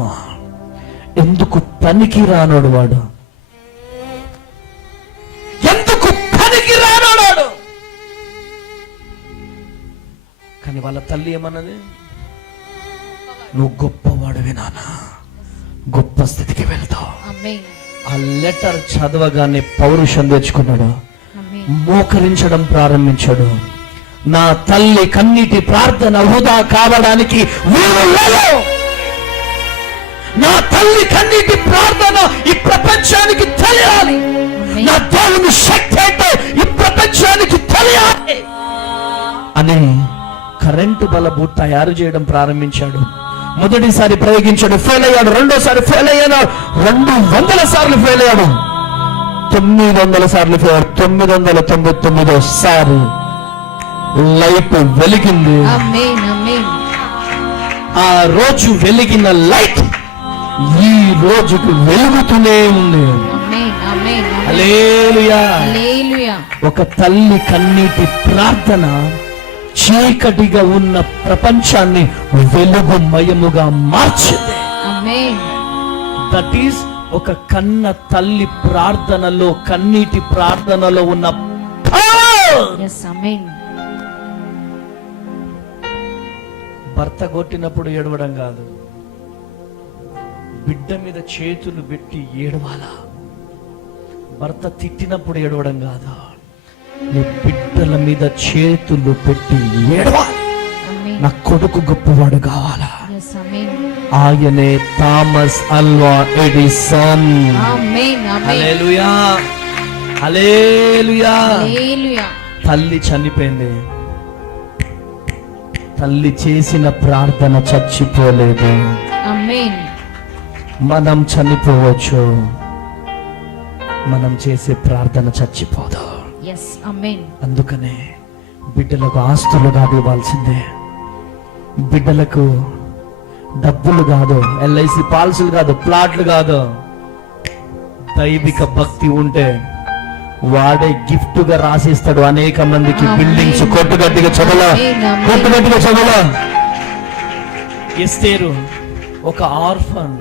ఎందుకు పనికి రానోడు వాడు, ఎందుకు పనికి రానోడు. కానీ వాళ్ళ తల్లి ఏమన్నది, నువ్వు గొప్పవాడివి నాన్న, గొప్ప స్థితికి వెళ్తావు. ఆ లెటర్ చదవగానే పౌరుషం తెచ్చుకున్నాడు, మోకరించడం ప్రారంభించాడు. నా తల్లి కన్నీటి ప్రార్థన వృధా కావడానికి వీలు లేదు. నా తల్లి కన్నీటి ప్రార్థన ఈ ప్రపంచానికి తెలియాలి. నా దేవుని శక్తి ఏంటో ఈ ప్రపంచానికి తెలియాలి అని కరెంటు బల్బు తయారు చేయడం ప్రారంభించాడు. మొదటిసారి ప్రయోగించాడు, ఫెయిల్ అయ్యాడు. రెండోసారి ఫెయిల్ అయ్యాడు. 200 సార్లు ఫెయిల్ అయ్యాడు. 900 సార్లు ఫేవర్, 999 సార్లు లైట్ వెలిగింది. ఆమేన్ ఆమేన్ ఆ రోజు వెలిగిన లైట్ ఈ రోజుకు వెలుగుతూనే ఉంది. ఆమేన్ ఆమేన్ హల్లెలూయా. హల్లెలూయా. ఒక తల్లి కన్నీటి ప్రార్థన చీకటిగా ఉన్న ప్రపంచాన్ని వెలుగుమయముగా మార్చింది. ఆమేన్. దట్ ఈస్ ఒక కన్న తల్లి ప్రార్థనలో, కన్నీటి ప్రార్థనలో ఉన్న power. yes ఆమేన్. భర్త కొట్టినప్పుడు ఏడవడం కాదు, బిడ్డ మీద చేతులు పెట్టి ఏడవాలా. భర్త తిట్టినప్పుడు ఏడవడం కాదు, నీ బిడ్డల మీద చేతులు పెట్టి ఏడవాలి. ఆమేన్. నా కొడుకు గొప్పవాడు కావాలా. yes ఆమేన్. ఆయనే థామస్ అల్వా ఎడిసన్. ఆమేన్ ఆమేన్ హల్లెలూయా హల్లెలూయా. హల్లెలూయా. తల్లి చనిపోయింది, తల్లి చేసిన ప్రార్థన చచ్చిపోలేదు. ఆమేన్. మనం చనిపోవచ్చు, మనం చేసే ప్రార్థన చచ్చిపోదు. yes ఆమేన్. అందుకనే బిడ్డలకు ఆస్తులు కాదు ఇవ్వాల్సిందే, బిడ్డలకు డబ్బులు కాదు, ఎల్ఐసి పాలసీలు కాదు, ప్లాట్లు కాదు. దైవిక భక్తి ఉంటే వాడే గిఫ్ట్ గా రాసిస్తాడు అనేక మందికి బిల్డింగ్స్. కొట్టుగట్టిగా చదవలా, కొట్టుగట్టిగా చదవలా. ఎస్తేరు ఒక ఆర్ఫన్,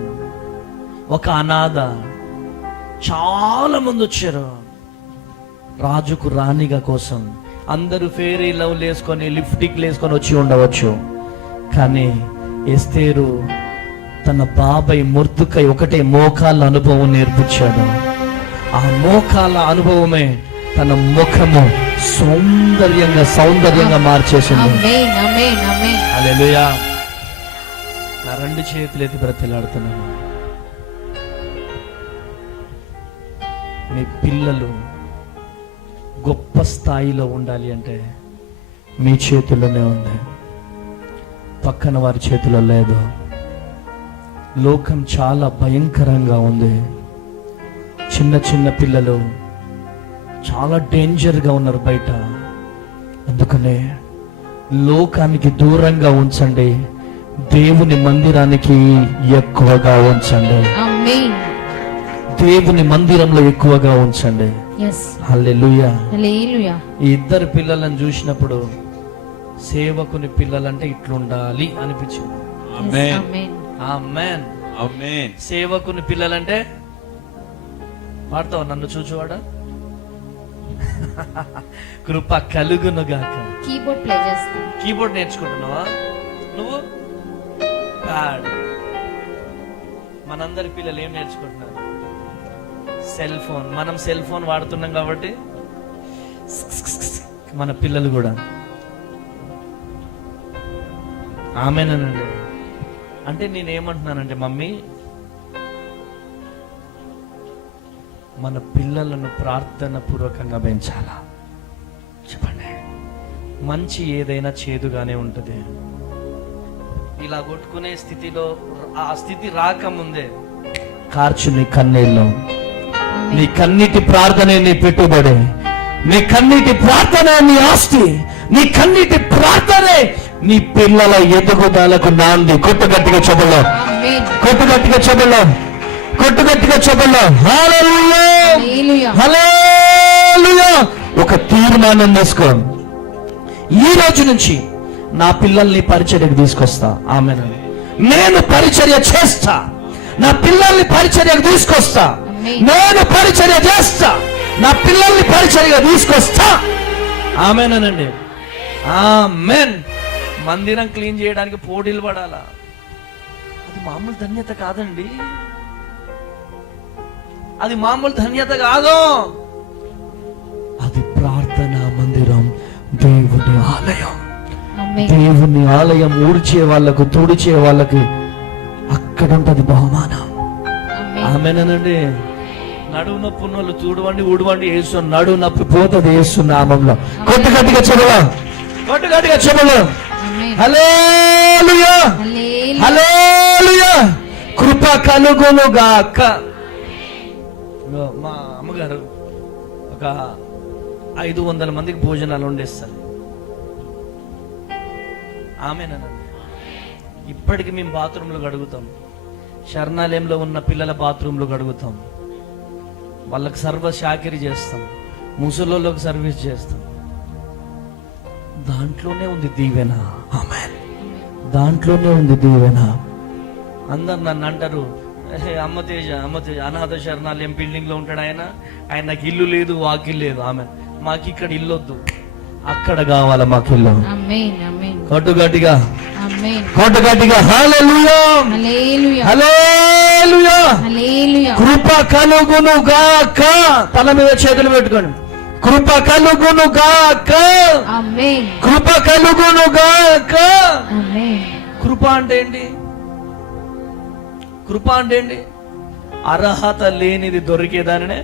ఒక అనాథ. చాలా మంది వచ్చారు రాజుకు రాణిగా కోసం. అందరూ ఫేరీ లవ్ వేసుకొని లిప్స్టిక్ వేసుకొని వచ్చి ఉండవచ్చు, కానీ ఎస్తేరు తన బాబాయ్ మొర్దుకై ఒకటే మోకాళ్ళ అనుభవం నేర్పించాడు. ఆ మోకాళ్ళ అనుభవమే తన ముఖము సౌందర్యంగా మార్చేసింది. ఆమేన్ ఆమేన్ ఆమేన్. హల్లెలూయా. నా రెండు చేతులు ఎత్తి బ్రతిలాడుతున్నాను, మీ పిల్లలు గొప్ప స్థాయిలో ఉండాలి అంటే మీ చేతుల్లోనే ఉంది, పక్కన వారి చేతిలో లేదు. లోకం చాలా భయంకరంగా ఉంది. చిన్న చిన్న పిల్లలు చాలా డేంజర్గా ఉన్నారు బయట. అందుకనే లోకానికి దూరంగా ఉంచండి, దేవుని మందిరానికి ఎక్కువగా ఉంచండి. ఆమేన్. దేవుని మందిరంలో ఎక్కువగా ఉంచండి. yes హల్లెలూయా. హల్లెలూయా. ఈ ఇద్దరు పిల్లలను చూసినప్పుడు సేవకుని పిల్లలంటే ఇట్లుండాలి అనిపించింది. yes ఆమేన్. ఆమేన్ ఆమేన్. సేవకుని పిల్లలంటే పాడతావు నన్ను చూచువాడా. కృప కలుగును గాక. కీబోర్డ్ ప్లే చేస్తాను. కీబోర్డ్ నేర్చుకుంటున్నావా నువ్వు? పాడు. మనందరి పిల్లలు ఏం నేర్చుకుంటున్నారు? Cell phone. మనం సెల్ ఫోన్ వాడుతున్నాం కాబట్టి మన పిల్లలు కూడా ఆమెనండి. అంటే నేనేమంటున్నానంటే మమ్మీ, మన పిల్లలను ప్రార్థన పూర్వకంగా పెంచాలా? చెప్పండి. మంచి ఏదైనా చేదుగానే ఉంటుంది. ఇలా కొట్టుకునే స్థితిలో, ఆ స్థితి రాకముందే కార్చు నీ కన్నీళ్ళు. నీ కన్నీటి ప్రార్థనే నీ పెట్టుబడి, నీ కన్నీటి ప్రార్థన నీ ఆస్తి, నీ కన్నీటి ప్రార్థనే నీ పిల్లల ఎదుగుదలకు నాంది. కొట్టుగట్టిగా చెబులో, ఆమేన్. కొట్టుగట్టిగా చెబులో, కొట్టుగట్టిగా చెబులో. హల్లెలూయా హల్లెలూయా. హల్లెలూయా. ఒక తీర్మానం తీసుకో, ఈ రోజు నుంచి నా పిల్లల్ని పరిచర్యకు తీసుకొస్తా. ఆమేన్. నేను పరిచర్య చేస్తా, నా పిల్లల్ని పరిచర్యకు తీసుకొస్తా. నేను పరిచర్య చేస్తా, నా పిల్లల్ని పరిచర్యగా తీసుకొస్తా. ఆమేనండి. ఆమేన్. మందిరం క్లీన్ చేయడానికి పోటీలు పడాలా? అది మామూలు ధన్యత కాదండి, అది మామూలు ధన్యత కాదు. అది ప్రార్థనా మందిరం, దేవుని ఆలయం. ఆమేన్. దేవుని ఆలయం ఊడ్చే వాళ్ళకు, తుడిచే వాళ్ళకి అక్కడ ఉంటది బహుమానం. ఆమేన్. ఆమేనండి. నడువు నొప్పి ఉన్న వాళ్ళు చూడవండి, ఊడవండి. యేసు నడువు నొప్పి పోతుంది యేసు నామంలో. కొట్టు గట్టిగా చెబుదాం, కొట్టు గట్టిగా చెబుదాం. ఆమేన్. హల్లెలూయా హల్లెలూయా. హల్లెలూయా. కృప కలుగును గాక. మా అమ్మగారు ఒక 500 మందికి భోజనాలు వండేస్తారు. ఆమేనండి. ఇప్పటికి మేము బాత్రూంలు కడుగుతాం, శరణాలయంలో ఉన్న పిల్లల బాత్రూంలు కడుగుతాం, వాళ్ళకి సర్వ చాకిరీ చేస్తాం, ముసలోళ్ళకి సర్వీస్ చేస్తాం. దాంట్లోనే ఉంది దీవెన. ఆమేన్. దాంట్లోనే ఉంది దీవెన. అందరు నన్ను అంటారు, అమ్మ తేజ అనాథ శరణాలయం బిల్డింగ్ లో ఉంటాడు ఆయన నాకు ఇల్లు లేదు, వాకిల్ లేదు. ఆమె మాకు ఇక్కడ ఇల్లు వద్దు, అక్కడ కావాలా మాకు ఇల్లు. కొట్టు గట్టిగా, కొట్టు గట్టిగా హల్లెలూయా, హల్లెలూయా, హల్లెలూయా. కృప కలుగును గాక. తల మీద చేతులు పెట్టుకోండి. కృప కలుగును గాక. ఆమేన్. కృప కలుగును గాక. ఆమేన్. కృప అంటే ఏంటి? కృప అంటే ఏంటి? అర్హత లేనిది దొరికేదానినే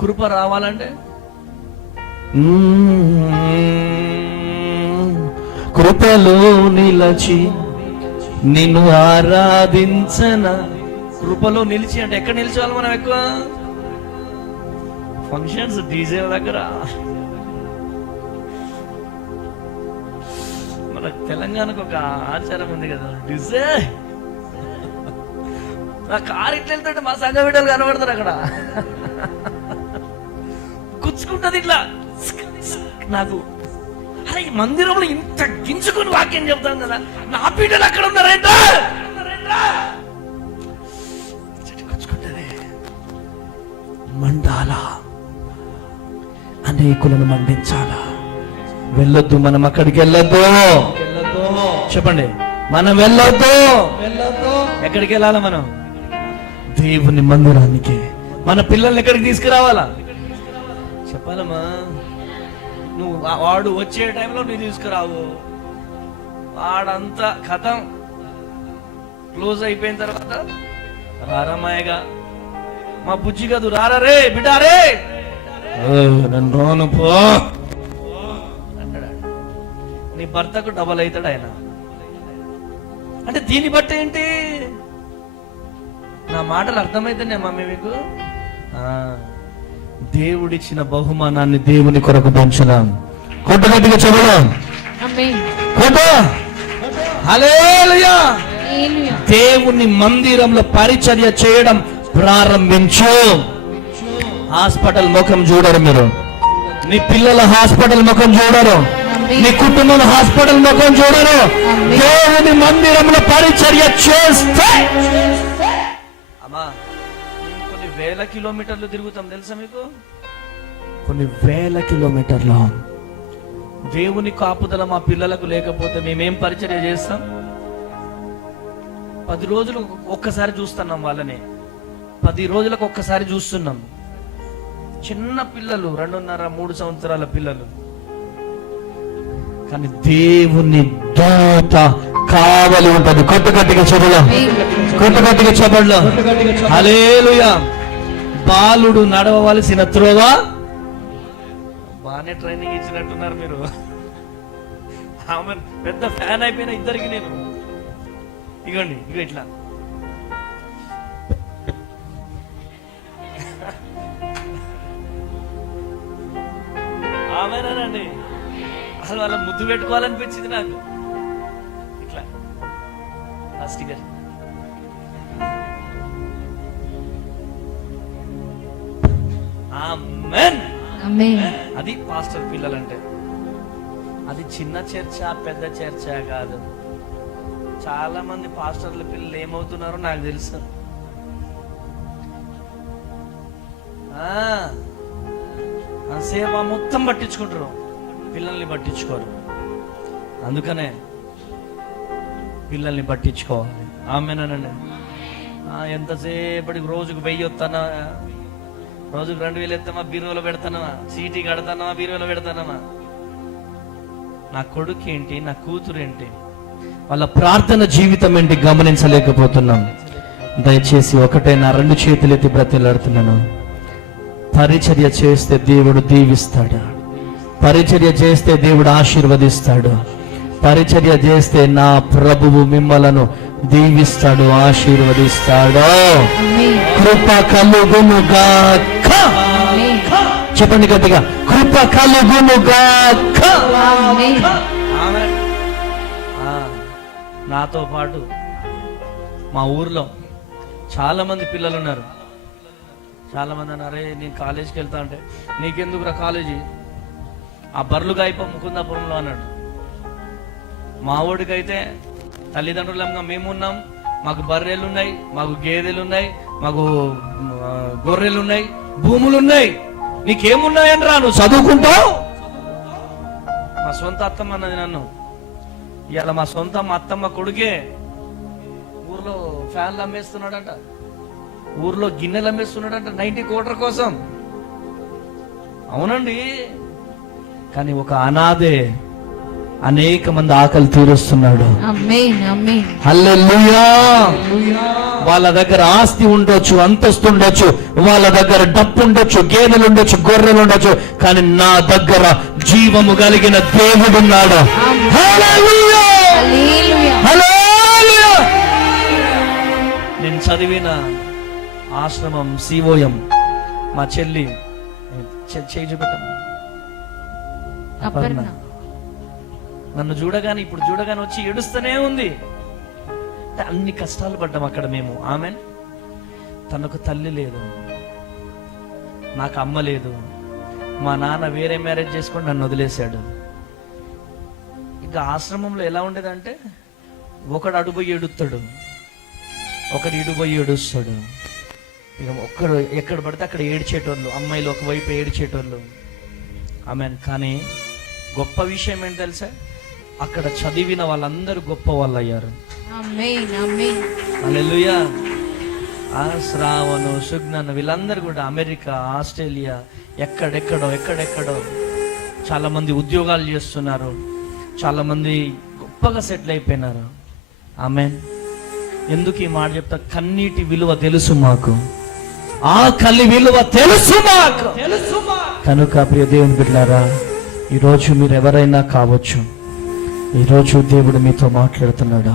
కృప రావాలంటే కృపలో నిలచి నిన్ను ఆరాధించన. కృపలో నిలిచి అంటే ఎక్కడ నిలిచేవాళ్ళు మనం? ఎక్కువ ఫంక్షన్స్, డీజే దగ్గర. మన తెలంగాణకు ఒక ఆచారం ఉంది కదా, డీజే. నా కారు ఇట్లా వెళ్తుంటే మా సంఘ బిడ్డలు కనబడతారు అక్కడ, గుచ్చుకుంటది ఇట్లా. నాకు అరే ఈ మందిరంలో ఇంత గించుకుని వాక్యం చెప్తాను కదా, నా బిడ్డలు అక్కడ ఉన్నారేంటో గుచ్చుకుంటది. మండాలా, అనేకులను మండించాలా. వెళ్ళొద్దు, మనం అక్కడికి వెళ్ళొద్దు. చెప్పండి, మనం వెళ్ళొద్దు. ఎక్కడికి వెళ్ళాలా? మనం దేవుని మందిరానికి. మన పిల్లల్ని ఎక్కడికి తీసుకురావాలా? చెప్పాలమ్మా. నువ్వు వాడు వచ్చే టైంలో నువ్వు తీసుకురావు, వాడంతా కథం క్లోజ్ అయిపోయిన తర్వాత రారమ్మాయిగా మా బుజ్జి కాదు, రారా రే బిడ్డా రే, నన్ను రోను పో అంటాడు. నీ భర్తకు డబల్ అవుతాడు ఆయన. అంటే దీన్ని బట్టి ఏంటి? నా మాటలు అర్థమైతేనే మమ్మీ మీకు? దేవుడిచ్చిన బహుమానాన్ని దేవుని కొరకు పంచుదాం. కొట్టగట్టిగా చెప్పడం. హల్లెలూయా. దేవుని మందిరంలో పరిచర్య చేయడం ప్రారంభించు. హాస్పిటల్ ముఖం చూడరు మీరు, నీ పిల్లల హాస్పిటల్ ముఖం చూడరు, నీ కుటుంబం హాస్పిటల్ ముఖం చూడరు. దేవుని మందిరంలో పరిచర్య చేస్తే అమ్మా కొన్ని వేల కిలోమీటర్లు తిరుగుతాం తెలుసా మీకు? కొన్ని వేల కిలోమీటర్లు. దేవుని కాపుదల మా పిల్లలకు లేకపోతే మేమేం పరిచర్య చేస్తాం? 10 రోజులు ఒక్కసారి చూస్తున్నాం వాళ్ళని, 10 రోజులకు ఒక్కసారి చూస్తున్నాం. చిన్న పిల్లలు, 2.5-3 సంవత్సరాల పిల్లలు. కానీ దేవుని దూత కావలి ఉంటది. కొట్టగట్టిగా చెప్పడం, కొట్టగట్టిగా చెప్పడం. హల్లెలూయా. బాలుడు నడవవలసిన త్రోవ. బాగానే ట్రైనింగ్ ఇచ్చినట్టున్నారు మీరు. ఆమె పెద్ద ఫ్యాన్ అయిపోయిన ఇద్దరికి నేను. ఇగోండి, ఇగో ఇట్లా ఆమెనండి. అసలు వాళ్ళ ముద్దు పెట్టుకోవాలనిపించింది నాకు. ఇట్లా స్టిక్కర్. ఆమేన్. అది పాస్టర్ పిల్లలంటే. అది చిన్న చర్చ పెద్ద చర్చ కాదు. చాలా మంది పాస్టర్ల పిల్లలు ఏమవుతున్నారో నాకు తెలుసు. సేవ మొత్తం పట్టించుకుంటారు, పిల్లల్ని పట్టించుకోరు. అందుకనే పిల్లల్ని పట్టించుకోవాలి. ఆమెనండి. ఎంతసేపటికి రోజుకు 1000 వస్తానా, రోజుకు 2000 ఎత్తామా, బీరువాలో పెడతానమా, సీటీ కడతానమా, బీరువాలో పెడతానమా. నా కొడుకు ఏంటి, నా కూతురు ఏంటి, వాళ్ళ ప్రార్థన జీవితం ఏంటి గమనించలేకపోతున్నాం. దయచేసి ఒకటే నా 2 చేతులెత్తి బ్రతిలాడుతున్నాను. పరిచర్య చేస్తే దేవుడు దీవిస్తాడు, పరిచర్య చేస్తే దేవుడు ఆశీర్వదిస్తాడు, పరిచర్య చేస్తే నా ప్రభువు మిమ్మలను దీవిస్తాడు, ఆశీర్వదిస్తాడు. ఆమేన్. కృప కలుగునుగాక. ఆమేన్. చెప్పండి గట్టిగా, కృప కలుగునుగాక. ఆమేన్. నాతో పాటు మా ఊర్లో చాలా మంది పిల్లలు ఉన్నారు. చాలా మంది అన్నారే, నేను కాలేజీకి వెళ్తా అంటే, నీకెందుకురా కాలేజీ, ఆ బర్లు గాయప ముకుందాపురంలో అన్నాడు. మా ఊడికైతే తల్లిదండ్రులంగా మేమున్నాం, మాకు బర్రెలు ఉన్నాయి, మాకు గేదెలు ఉన్నాయి, మాకు గొర్రెలు ఉన్నాయి, భూములు ఉన్నాయి, నీకేమున్నాయని రా, నువ్వు చదువుకుంటావు. మా సొంత అత్తమ్మ అన్నది నన్ను. ఇవాళ మా సొంత మా అత్తమ్మ కొడుకే ఊర్లో ఫ్యాన్లు అమ్మేస్తున్నాడంట, ఊర్లో గిన్నెలు అమ్మేస్తున్నాడంట 90 కోట్ల కోసం. అవునండి, కానీ ఒక అనాథే అనేక మంది ఆకలి తీరుస్తున్నాడు. ఆమేన్. ఆమేన్. హల్లెలూయా. వాళ్ళ దగ్గర ఆస్తి ఉండొచ్చు, అంతస్తు ఉండొచ్చు, వాళ్ళ దగ్గర డబ్బు ఉండొచ్చు, గేదెలు ఉండొచ్చు, గొర్రెలు ఉండొచ్చు, కానీ నా దగ్గర జీవము కలిగిన దేవుడున్నాడు. హల్లెలూయా. హల్లెలూయా. హల్లెలూయా. నేను చదివిన ఆశ్రమం సిఓఎం, మా చెల్లి చేయి చూపెట్టమ్మా. అపర్ణ. నన్ను చూడగానే, ఇప్పుడు చూడగానే వచ్చి ఏడుస్తూనే ఉంది. అన్ని కష్టాలు పడ్డాం అక్కడ మేము. ఆమెన్. తనకు తల్లి లేదు, నాకు అమ్మ లేదు, మా నాన్న వేరే మ్యారేజ్ చేసుకొని నన్ను వదిలేశాడు. ఇంకా ఆశ్రమంలో ఎలా ఉండేదంటే, ఒకడు అడుగుపోయి ఏడుస్తాడు, ఒకడు ఇడుపోయి ఏడుస్తాడు. ఇక ఒక్కడు ఎక్కడ పడితే అక్కడ ఏడ్చేటోళ్ళు, అమ్మాయిలు ఒకవైపు ఏడ్చేటోళ్ళు. ఆమెన్. కానీ గొప్ప విషయం ఏంటి తెలుసా, అక్కడ చదివిన వాళ్ళందరూ గొప్ప వాళ్ళు అయ్యారు. ఆమేన్. ఆమేన్. హల్లెలూయా. శ్రావణు, సుజ్ఞను వీళ్ళందరూ కూడా అమెరికా, ఆస్ట్రేలియా, ఎక్కడెక్కడో చాలా మంది ఉద్యోగాలు చేస్తున్నారు, చాలా మంది గొప్పగా సెటిల్ అయిపోయినారు. ఆమేన్. ఎందుకు ఈ మాట చెప్తా, కన్నీటి విలువ తెలుసు మాకు, ఆ కలి విలువ తెలుసు మాకు. కనుక ప్రియ దేవుని బిడ్డలారా, ఈరోజు మీరు ఎవరైనా కావచ్చు, ఈరోజు దేవుడు మీతో మాట్లాడుతున్నాడా.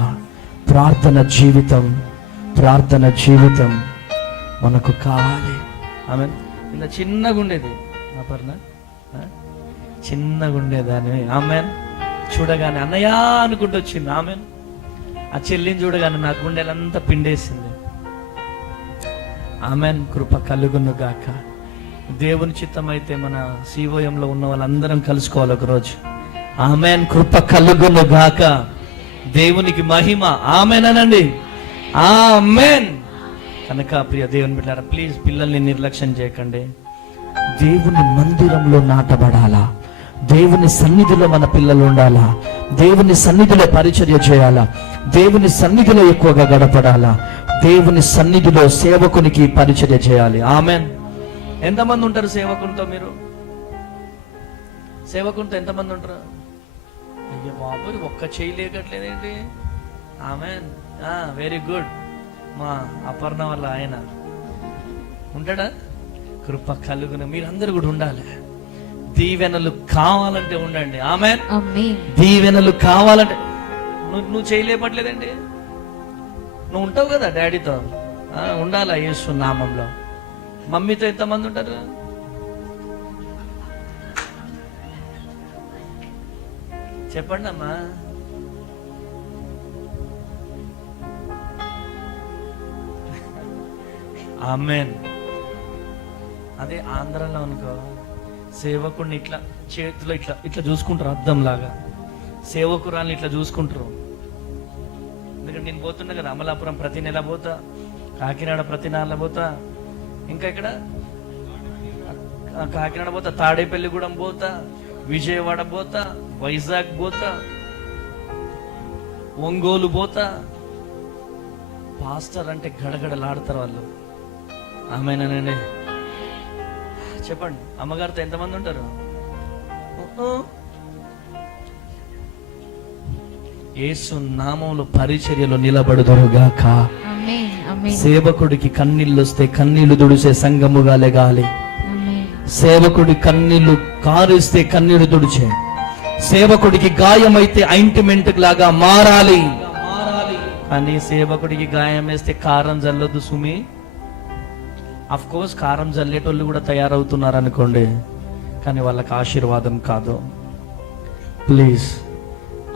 ప్రార్థన జీవితం మనకు కావాలి. ఆమె ఇలా చిన్నగా ఉండేది అపర్ణ, చిన్నగా ఉండేదాన్ని. ఆమె చూడగానే అన్నయ్య అనుకుంటూ వచ్చింది. ఆమె ఆ చెల్లిని చూడగానే నా గుండెలంతా పిండేసింది. ఆమెన్. కృప కలుగును గాక. దేవుని చిత్తం అయితే మన సిఓఎంలో ఉన్న వాళ్ళందరం కలుసుకోవాలి ఒకరోజు. ఆమెన్. కృప కలుగును గాక. దేవునికి మహిమ. ఆమెన్ అనండి. ఆమెన్. కనుక ప్రియ దేవుని బిడ్డలారా, ప్లీజ్ పిల్లల్ని నిర్లక్ష్యం చేయకండి. దేవుని మందిరంలో నాటబడాలా, దేవుని సన్నిధిలో మన పిల్లలు ఉండాలా, దేవుని సన్నిధిలో పరిచర్య చేయాలా, దేవుని సన్నిధిలో ఎక్కువగా గడపడాలా, దేవుని సన్నిధిలో సేవకునికి పరిచర్య చేయాలి. ఆమెన్. ఎంతమంది ఉంటారు సేవకునితో? మీరు సేవకునితో ఎంతమంది ఉంటారు? అయ్యో బాబు, ఒక్క చేయలేకట్లేదేంటి? ఆమెన్. Very good. మా అపర్ణ వల్ల ఆయన ఉంటాడా? కృప కలుగును. మీరందరూ కూడా ఉండాలి. దీవెనలు కావాలంటే ఉండండి. ఆమెన్. దీవెనలు కావాలంటే నువ్వు చేయలేపట్లేదండి, నువ్వు ఉంటావు కదా డాడీతో, ఉండాలా యేసు నామంలో. మమ్మీతో ఎంతమంది ఉంటారు? చెప్పండి అమ్మా. ఆమెన్. అదే ఆంధ్రలో అనుకో, సేవకుడిని ఇట్లా చేతిలో ఇట్లా ఇట్లా చూసుకుంటారు, అద్దం లాగా. సేవకురాల్ని ఇట్లా చూసుకుంటారు. ఎందుకంటే నేను పోతున్నా కదా, అమలాపురం ప్రతి నెల పోతా, కాకినాడ ప్రతి నెల పోతా, ఇంకా ఇక్కడ కాకినాడ పోతా, తాడేపల్లిగూడెం పోతా, విజయవాడ పోతా, వైజాగ్ పోతా, ఒంగోలు పోతా. పాస్టర్ అంటే గడగడలాడతారు వాళ్ళు. ఆమెనండి. చెప్పండి, అమ్మగారితో ఎంతమంది ఉంటారు? యేసు నామములో పరిచర్యలో నిలబడుదురుగాక. సేవకుడికి కన్నీళ్ళు వస్తే కన్నీళ్లు దుడిసే సంఘముగా లెగాలి. సేవకుడి కన్నీళ్లు కారిస్తే కన్నీళ్లు తుడిచే, సేవకుడికి గాయమైతే ఆయింట్మెంట్ లాగా మారాలి. కానీ సేవకుడికి గాయం వేస్తే కారం జల్లొద్దు సుమి. అఫ్ కోర్స్ కారం జల్లేటోళ్ళు కూడా తయారవుతున్నారు అనుకోండి, కానీ వాళ్ళకి ఆశీర్వాదం కాదు. ప్లీజ్,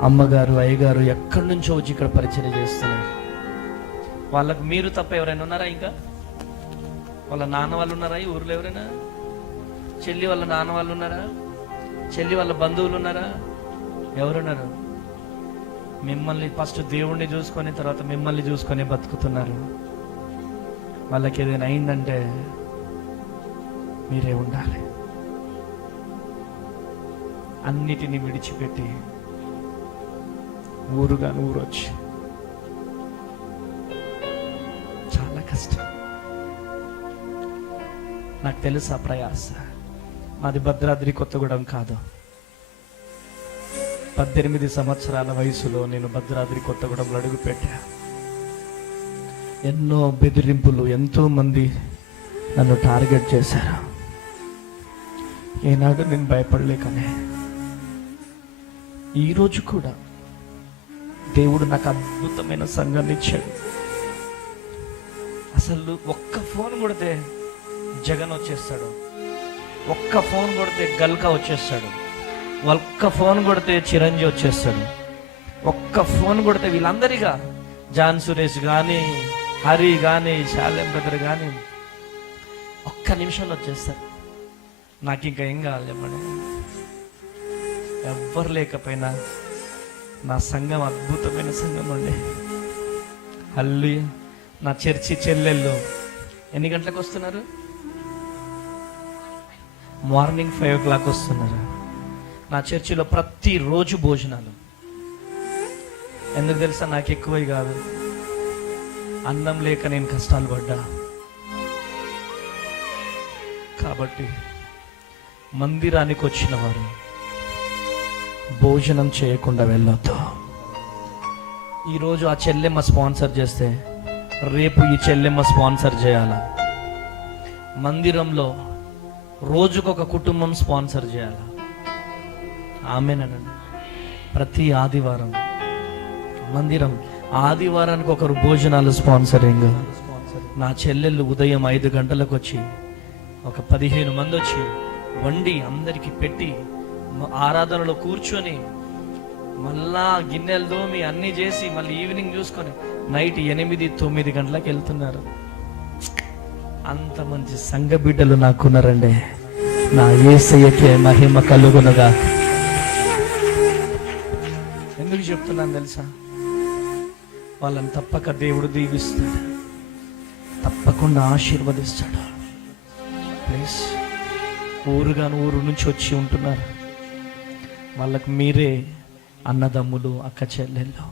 అమ్మగారు అయ్యగారు ఎక్కడి నుంచో వచ్చి ఇక్కడ పరిచయం చేస్తున్నారు. వాళ్ళకు మీరు తప్ప ఎవరైనా ఉన్నారా? ఇంకా వాళ్ళ నాన్న వాళ్ళు ఉన్నారా? ఈ ఊర్లో ఎవరైనా చెల్లి వాళ్ళ నాన్న వాళ్ళు ఉన్నారా? చెల్లి వాళ్ళ బంధువులు ఉన్నారా? ఎవరున్నారు? మిమ్మల్ని ఫస్ట్ దేవుణ్ణి చూసుకొని తర్వాత మిమ్మల్ని చూసుకొని బతుకుతున్నారు. వాళ్ళకి ఏదైనా అయిందంటే మీరే ఉండాలి. అన్నిటినీ విడిచిపెట్టి ఊరుగా ఊరొచ్చి చాలా కష్టం. నాకు తెలుసు ఆ ప్రయాస. మాది భద్రాద్రి కొత్తగూడెం కాదు. 18 సంవత్సరాల వయసులో నేను భద్రాద్రి కొత్తగూడెంలో అడుగుపెట్టా. ఎన్నో బెదిరింపులు, ఎంతో మంది నన్ను టార్గెట్ చేశారు. ఏనాడు నేను భయపడలేకనే ఈరోజు కూడా దేవుడు నాకు అద్భుతమైన సంఘాన్ని ఇచ్చాడు. అసలు ఒక్క ఫోన్ కొడితే జగన్ వచ్చేస్తాడు, ఒక్క ఫోన్ కొడితే గల్కా వచ్చేస్తాడు, ఒక్క ఫోన్ కొడితే చిరంజీవి వచ్చేస్తాడు, ఒక్క ఫోన్ కొడితే వీళ్ళందరిగా జాన్ సురేష్ కానీ, హరి కానీ, శాలెం బ్రదర్ కానీ ఒక్క నిమిషంలో వచ్చేస్తారు. నాకు ఇంకా ఏం కావాలి చెప్పండి? ఎవ్వరు లేకపోయినా నా సంఘం అద్భుతమైన సంఘం అండి. హల్లెలూయా. నా చర్చి చెల్లెళ్ళు ఎన్ని గంటలకు వస్తున్నారు? మార్నింగ్ 5 o'clock వస్తున్నారు. నా చర్చిలో ప్రతిరోజు భోజనాలు. ఎందుకు తెలుసా? నాకు ఎక్కువ కాదు, అన్నం లేక నేను కష్టాలు పడ్డా. కాబట్టి మందిరానికి వచ్చిన వారు భోజనం చేయకుండా వెళ్ళొద్దు. ఈరోజు ఆ చెల్లెమ్మ స్పాన్సర్ చేస్తే రేపు ఈ చెల్లెమ్మ స్పాన్సర్ చేయాలా? మందిరంలో రోజుకొక కుటుంబం స్పాన్సర్ చేయాలా? ఆమేనండి. ప్రతి ఆదివారం మందిరం, ఆదివారానికి ఒకరు భోజనాలు స్పాన్సరింగ్. నా చెల్లెళ్ళు ఉదయం 5 గంటలకు వచ్చి ఒక 15 మంది వచ్చి వండి అందరికి పెట్టి ఆరాధనలో కూర్చొని మళ్ళా గిన్నెలు దోమి అన్ని చేసి మళ్ళీ ఈవినింగ్ చూసుకొని నైట్ 8-9 గంటలకు వెళ్తున్నారు. అంత మంచి సంఘ బిడ్డలు నాకున్నారండి. నా యేసయ్యకే మహిమ కలుగునుగా. ఎందుకు చెప్తున్నాను తెలుసా? వాళ్ళని తప్పక దేవుడు దీవిస్తాడు, తప్పకుండా ఆశీర్వదిస్తాడు. ప్లీజ్, ఊరు నుంచి వచ్చి ఉంటున్నారు. వాళ్ళకు మీరే అన్నదమ్ములు, అక్క చెల్లెళ్ళు.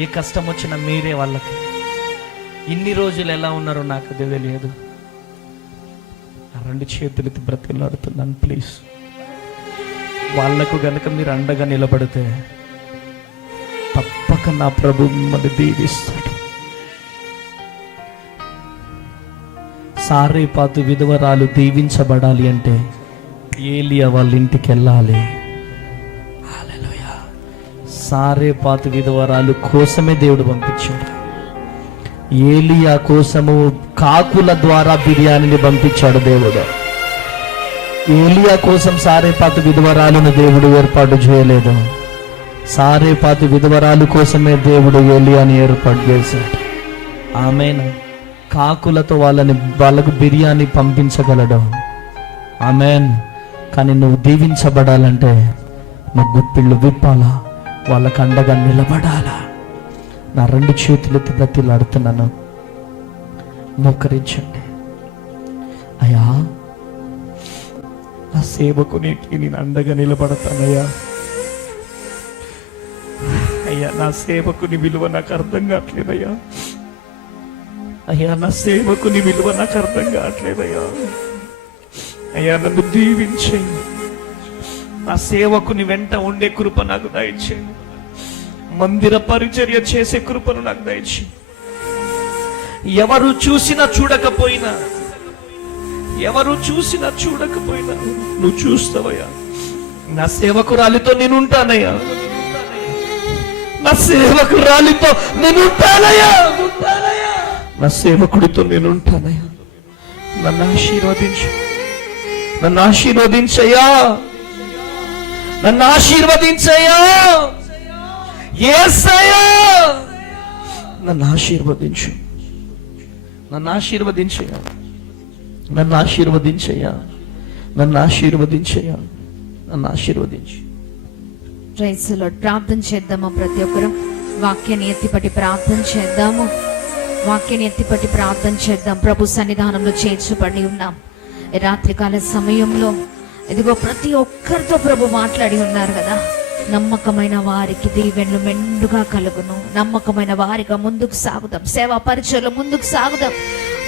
ఏ కష్టం వచ్చినా మీరే వాళ్ళకి. ఇన్ని రోజులు ఎలా ఉన్నారో నాకు తెలియదు. 2 చేతులెత్తి బ్రతిలాడుతున్నాను. ప్లీజ్, వాళ్లకు గనక మీరు అండగా నిలబడితే తప్పక నా ప్రభు మిమ్మల్ని దీవిస్తాడు. సారేపాతు విధవరాలు దీవించబడాలి అంటే ఏలియా వాళ్ళ ఇంటికి వెళ్ళాలి. హల్లెలూయా. సారేపాతు విధవరాలు కోసమే దేవుడు పంపించాడు. ఏలియా కోసము కాకుల ద్వారా బిర్యానీని పంపించాడు దేవుడు. ఏలియా కోసం సారేపాతు విధవరాలను దేవుడు ఏర్పాటు చేయలేదు. సారేపాతు విధవరాలు కోసమే దేవుడు ఏలియాని ఏర్పాటు చేశాడు. ఆమేన్. కాకులతో వాళ్ళకు బిర్యానీ పంపించగలడు. ఆమేన్. కానీ నువ్వు దీవించబడాలంటే నువ్వు గుప్పిళ్ళు విప్పాలా, వాళ్ళకు అండగా నిలబడాలా. నా 2 చేతులెత్తి బ్రతిలాడుతున్నాను. మోకరించండి. అయ్యా, నా సేవకునికి నేను అండగా నిలబడతానయ్యా. అయ్యా, నా సేవకుని విలువ నాకు అర్థం కావట్లేదయ్యా. అయ్యా, నా సేవకుని విలువ నాకు అర్థం కావట్లేదయ్యా. అయ్యా, నన్ను దీవించేయండి. నా సేవకుని వెంట ఉండే కృప నాకు దయచేయండి. మందిర పరిచర్య చేసే కృపను నాకు దయచేయండి. ఎవరు చూసినా చూడకపోయినా నువ్వు చూస్తావయ్యా. నా సేవకురాలితో నేను ఉంటానయ్యా. నా సేవకురాలితో నేను ఉంటానయ్యా, నా సేవకుడితో నేను ఉంటానయ్యా. నన్ను ఆశీర్వదించు, నన్ను ఆశీర్వదించయ్యా, నన్ను ఆశీర్వదించయ్యా యేసయ్యా. నన్ను ఆశీర్వదించు, నన్ను ఆశీర్వదించయ్యా, నన్ను ఆశీర్వదించయ్యా, నన్ను ఆశీర్వదించయ్యా, నన్ను ఆశీర్వదించు. Praise the lord. ప్రార్థన చేద్దామా? ప్రతి ఒక్కరు వాక్యాన్ని ఎత్తిపట్టి ప్రార్థన చేద్దాము. వాక్యాన్ని ఎత్తిపట్టి ప్రార్థన చేద్దాం. ప్రభు సన్నిధానంలో చేర్చబడి ఉన్నాం. ఈ రాత్రికాల సమయంలో ఇదిగో ప్రతి ఒక్కరితో ప్రభు మాట్లాడి ఉన్నారు కదా. నమ్మకమైన వారికి దీవెనలు మెండుగా కలుగును. నమ్మకమైన వారిగా ముందుకు సాగుదాం. సేవా పరిచయలో ముందుకు సాగుదాం.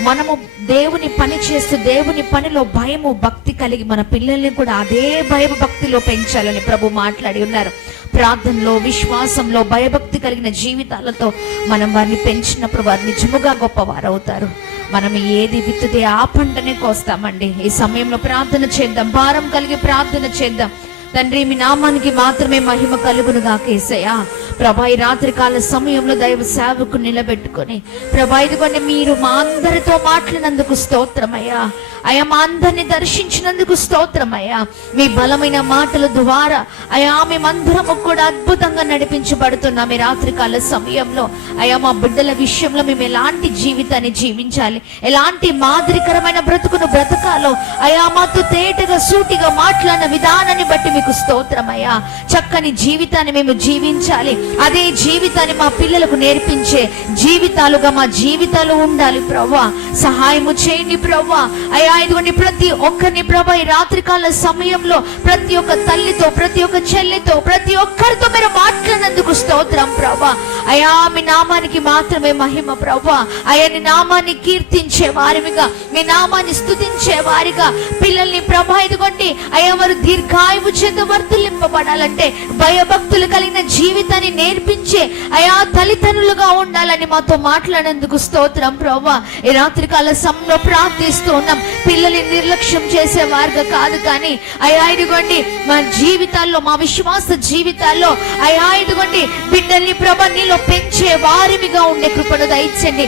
మనము దేవుని పని చేస్తూ దేవుని పనిలో భయము భక్తి కలిగి మన పిల్లల్ని కూడా అదే భయ భక్తిలో పెంచాలని ప్రభు మాట్లాడి ఉన్నారు. ప్రార్థనలో, విశ్వాసంలో, భయభక్తి కలిగిన జీవితాలతో మనం వారిని పెంచినప్పుడు వారు నిజముగా గొప్పవారు అవుతారు. మనం ఏది విత్తుతే ఆ పంటనే కోస్తామండి. ఈ సమయంలో ప్రార్థన చేద్దాం, భారం కలిగి ప్రార్థన చేద్దాం. తండ్రి, మీ నామానికి మాత్రమే మహిమ కలుగును గాక యేసయ్యా. ప్రభా, ఈ రాత్రికాల సమయంలో దైవ సేవకు నిలబెట్టుకొని ప్రభా, ఇదిగోండి మీరు మా అందరితో మాట్లాడినందుకు స్తోత్రమయ్యా. అయా, మా అందరిని దర్శించినందుకు స్తోత్రమయ్యా. మీ బలమైన మాటల ద్వారా అయా మేమందరము కూడా అద్భుతంగా నడిపించబడుతున్నాం. ఈ రాత్రికాల సమయంలో అయా మా బిడ్డల విషయంలో మేము ఎలాంటి జీవితాన్ని జీవించాలి, ఎలాంటి మాదిరికరమైన బ్రతుకును బ్రతకాలో అయా మాతో తేటగా సూటిగా మాట్లాడిన విధానాన్ని బట్టి మీకు స్తోత్రమయ్యా. చక్కని జీవితాన్ని మేము జీవించాలి. అదే జీవితాన్ని మా పిల్లలకు నేర్పించే జీవితాలుగా మా జీవితాలు ఉండాలి. ప్రభా, సహాయము చేయండి ప్రభా. అయా, ఇదిగోండి ప్రతి ఒక్కరిని ప్రభా ఈ రాత్రికాల సమయంలో ప్రతి ఒక్క తల్లితో, ప్రతి ఒక్క చెల్లితో, ప్రతి ఒక్కరితో మీరు మాట్లాడినందుకు స్తోత్రం ప్రభా. అయా, మీ నామానికి మాత్రమే మహిమ ప్రభా. అయా, నీ నామాన్ని కీర్తించే వారిగా, మీ నామాన్ని స్తుతించే వారిగా పిల్లల్ని ప్రభా ఇదిగోండి అయా వారు దీర్ఘాయువు చేత వర్ధిల్లింపబడాలంటే భయభక్తులు కలిగిన జీవితాన్ని నేర్పించే అయా తల్లిదండ్రులుగా ఉండాలని మాతో మాట్లాడేందుకు స్తోత్రం ప్రభా. ఈ రాత్రికాల సమయంలో ప్రార్థిస్తూ ఉన్నాం. పిల్లల్ని నిర్లక్ష్యం చేసే వారుగా కాదు, కానీ అయా ఇదిగోండి మా జీవితాల్లో, మా విశ్వాస జీవితాల్లో అయా ఇదిగోండి బిడ్డల్ని ప్రభా నీలో పెంచే వారిగా ఉండే కృపను దయచండి.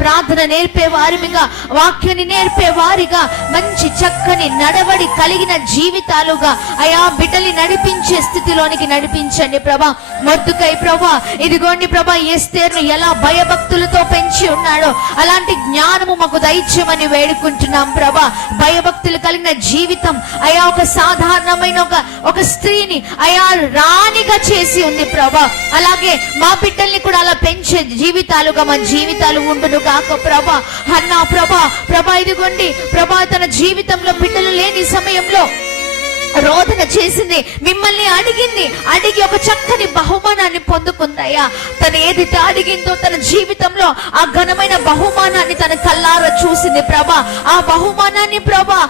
ప్రార్థన నేర్పే వారిగా, వాక్యాన్ని నేర్పే వారిగా, మంచి చక్కని నడవడి కలిగిన జీవితాలుగా అయా బిడ్డల్ని నడిపించే స్థితిలోనికి నడిపించండి ప్రభా. మొద్దుకై ప్రభా ఇదిగోండి ప్రభా ఎస్తేరును ఎలా భయభక్తులతో పెంచి ఉన్నాడో అలాంటి జ్ఞానము మాకు దయచేయమని వేడుకుంటున్నాం ప్రభా. భయభక్తులు కలిగిన జీవితం అయా ఒక సాధారణమైన ఒక స్త్రీని అయా రాణిగా చేసి ఉంది ప్రభా. అలాగే మా బిడ్డల్ని కూడా అలా పెంచే జీవితాలుగా మా జీవితాలు ఉండును కాక ప్రభా. అన్నా ప్రభా ఇదిగోండి ప్రభా తన జీవితంలో బిడ్డలు లేని సమయంలో రోదన చేసింది, మిమ్మల్ని అడిగి ఒక చక్కని బహుమానాన్ని పొందుకుందయ్యా. తను ఏదైతే అడిగిందో తన జీవితంలో ఆ ఘనమైన బహుమానాన్ని తన కల్లారా చూసింది ప్రభా. ఆ బహుమానాన్ని ప్రభా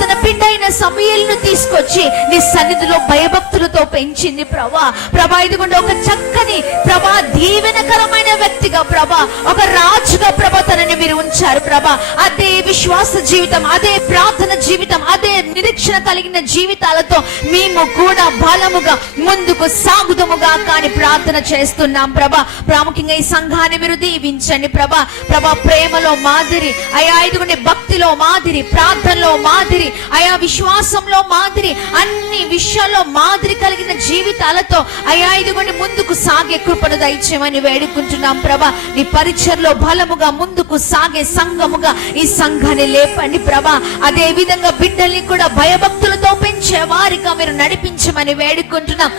తన బిడ్డైన సమూయేలును తీసుకొచ్చి నీ సన్నిధిలో భయభక్తులతో పెంచింది ప్రభా. ఇదిగోండి ఒక చక్కని ప్రభా దీవెనకరమైన వ్యక్తిగా ప్రభా, ఒక రాజుగా ప్రభా తనని మీరు ఉంచారు ప్రభా. అదే విశ్వాస జీవితం, అదే ప్రార్థన జీవితం, అదే నిరీక్షణ కలిగిన జీవితం మేము కూడా బలముగా ముందుకు సాగుదముగా కానీ ప్రార్థన చేస్తున్నాం ప్రభా. ప్రాముఖ్యంగా ఈ సంఘాన్ని మీరు దీవించండి ప్రభా. ప్రేమలో మాదిరి అయా ఇదిగోండి భక్తిలో మాదిరి, ప్రార్థనలో మాదిరి, అయా విశ్వాసంలో మాదిరి, అన్ని విషయాల్లో మాదిరి కలిగిన జీవితాలతో అయా ఇదిగోండి ముందుకు సాగే కృపను దయచేయమని వేడుకుంటున్నాం ప్రభా. నీ పరిచర్లో బలముగా ముందుకు సాగే సంఘముగా ఈ సంఘాన్ని లేపండి ప్రభా. అదే విధంగా బిడ్డల్ని కూడా భయభక్తులతో పెంచే వారిగా మీరు నడిపించమని వేడుకుంటున్నాం.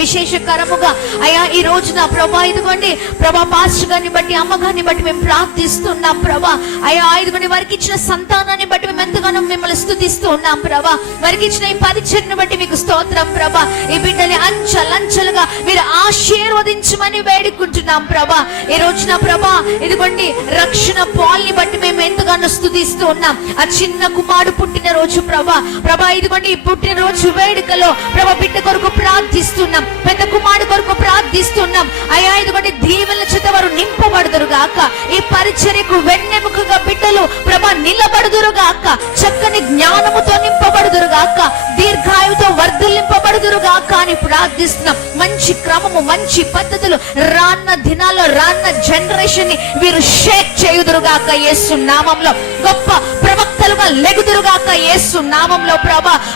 విశేషకరముగా అయా ఈ రోజున ప్రభా ఇదిగోండి ప్రభా పాస్టర్ గారిని బట్టి, అమ్మగారిని బట్టి మేము ప్రార్థిస్తున్నాం ప్రభా. అయా ఇదిగోండి వారికి ఇచ్చిన సంతానాన్ని బట్టి మేము ఎంతగానో మిమ్మల్ని స్తుతిస్తూ ఉన్నాం ప్రభా. వారికి ఇచ్చిన ఈ పరిచర్ను బట్టి మీకు స్తోత్రం ప్రభా. ఈ బిడ్డని అంచెలంచెలుగా మీరు ఆశీర్వదించమని వేడుకుంటున్నాం ప్రభా. ఈ రోజున ప్రభా ఇదిగోండి రక్షణ పాల్ని బట్టి మేము ఎంతగానో స్తుతిస్తూ ఉన్నాం. ఆ చిన్న కుమారుడు పుట్టిన రోజు ప్రభా ఇదిగోండి ఈ పుట్టినరోజు వేడుకలో ప్రభా బిడ్డ కొరకు ప్రార్థిస్తున్నాం, పెద్ద కుమారుడు కొరకు ప్రార్థిస్తున్నాం. అయా ఇదిగోండి దీవెనల చేత వారు నింపబడుదురు గాక. ఈ పరిచర్యకు వెన్నెముకగా బిడ్డలు ప్రభా నిలబడుదురు గాక. చక్కని జ్ఞానముతో నింపబడుదురు గాక. దీర్ఘాయువుతో వర్ధిల్లింపబడుదురు ఎదుగుదురుగా కానీ ప్రార్థిస్తున్నాం. మంచి క్రమము, మంచి పద్ధతులు రాన్న దినాల్లో, రాన్న జనరేషన్ ని వీరు షేక్ చేయుదురుగాక యేసు నామంలో. గొప్ప ప్రవక్తలుగా లెగుదురుగాక యేసు నామంలో.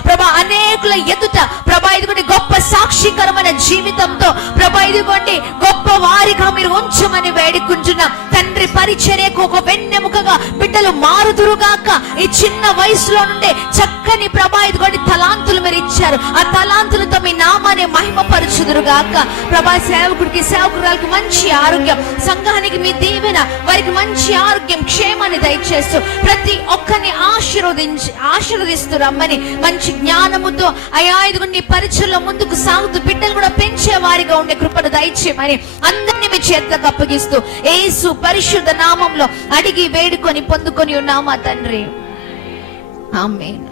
ప్రభా అనేకుల ఎదుట ప్రభా ఇదిగోండి గొప్ప సాక్షికరమైన జీవితంతో ప్రభా ఇదిగోండి గొప్ప వారిగా మీరు ఉంచమని వేడుకుంటున్నాం తండ్రి. పరిచర్యకు ఒక వెన్నెముకగా బిడ్డలు మారుదురుగాక. ఈ చిన్న వయసులో నుండే చక్కని ప్రభా ఇదిగోండి తలాంతులు మీరు ఇచ్చారు. ఆ తలాంతులతో మీ నామాన్ని మహిమపరచుదురుగాక. ప్రభా సేవకుడికి, సేవకురాలకి మంచి ఆరోగ్యం, సంఘానికి మీ దీవెన, వారికి మంచి ఆరోగ్యం, క్షేమాన్ని దయచేస్తూ ప్రతి ఒక్కరిని ఆశీర్వదిస్తూ రమ్మని, మంచి జ్ఞానముతో అయా ఇదిగోండి పరిచయలో ముందుకు సాగుతూ బిడ్డలు కూడా పెంచే వారిగా ఉండే కృపను దయచేయమని అందరినీ మీ చేతులకు అప్పగిస్తూ యేసు పరిశుద్ధ నామంలో అడిగి వేడుకొని పొందుకొని ఉన్నామా తండ్రి. ఆమేన్.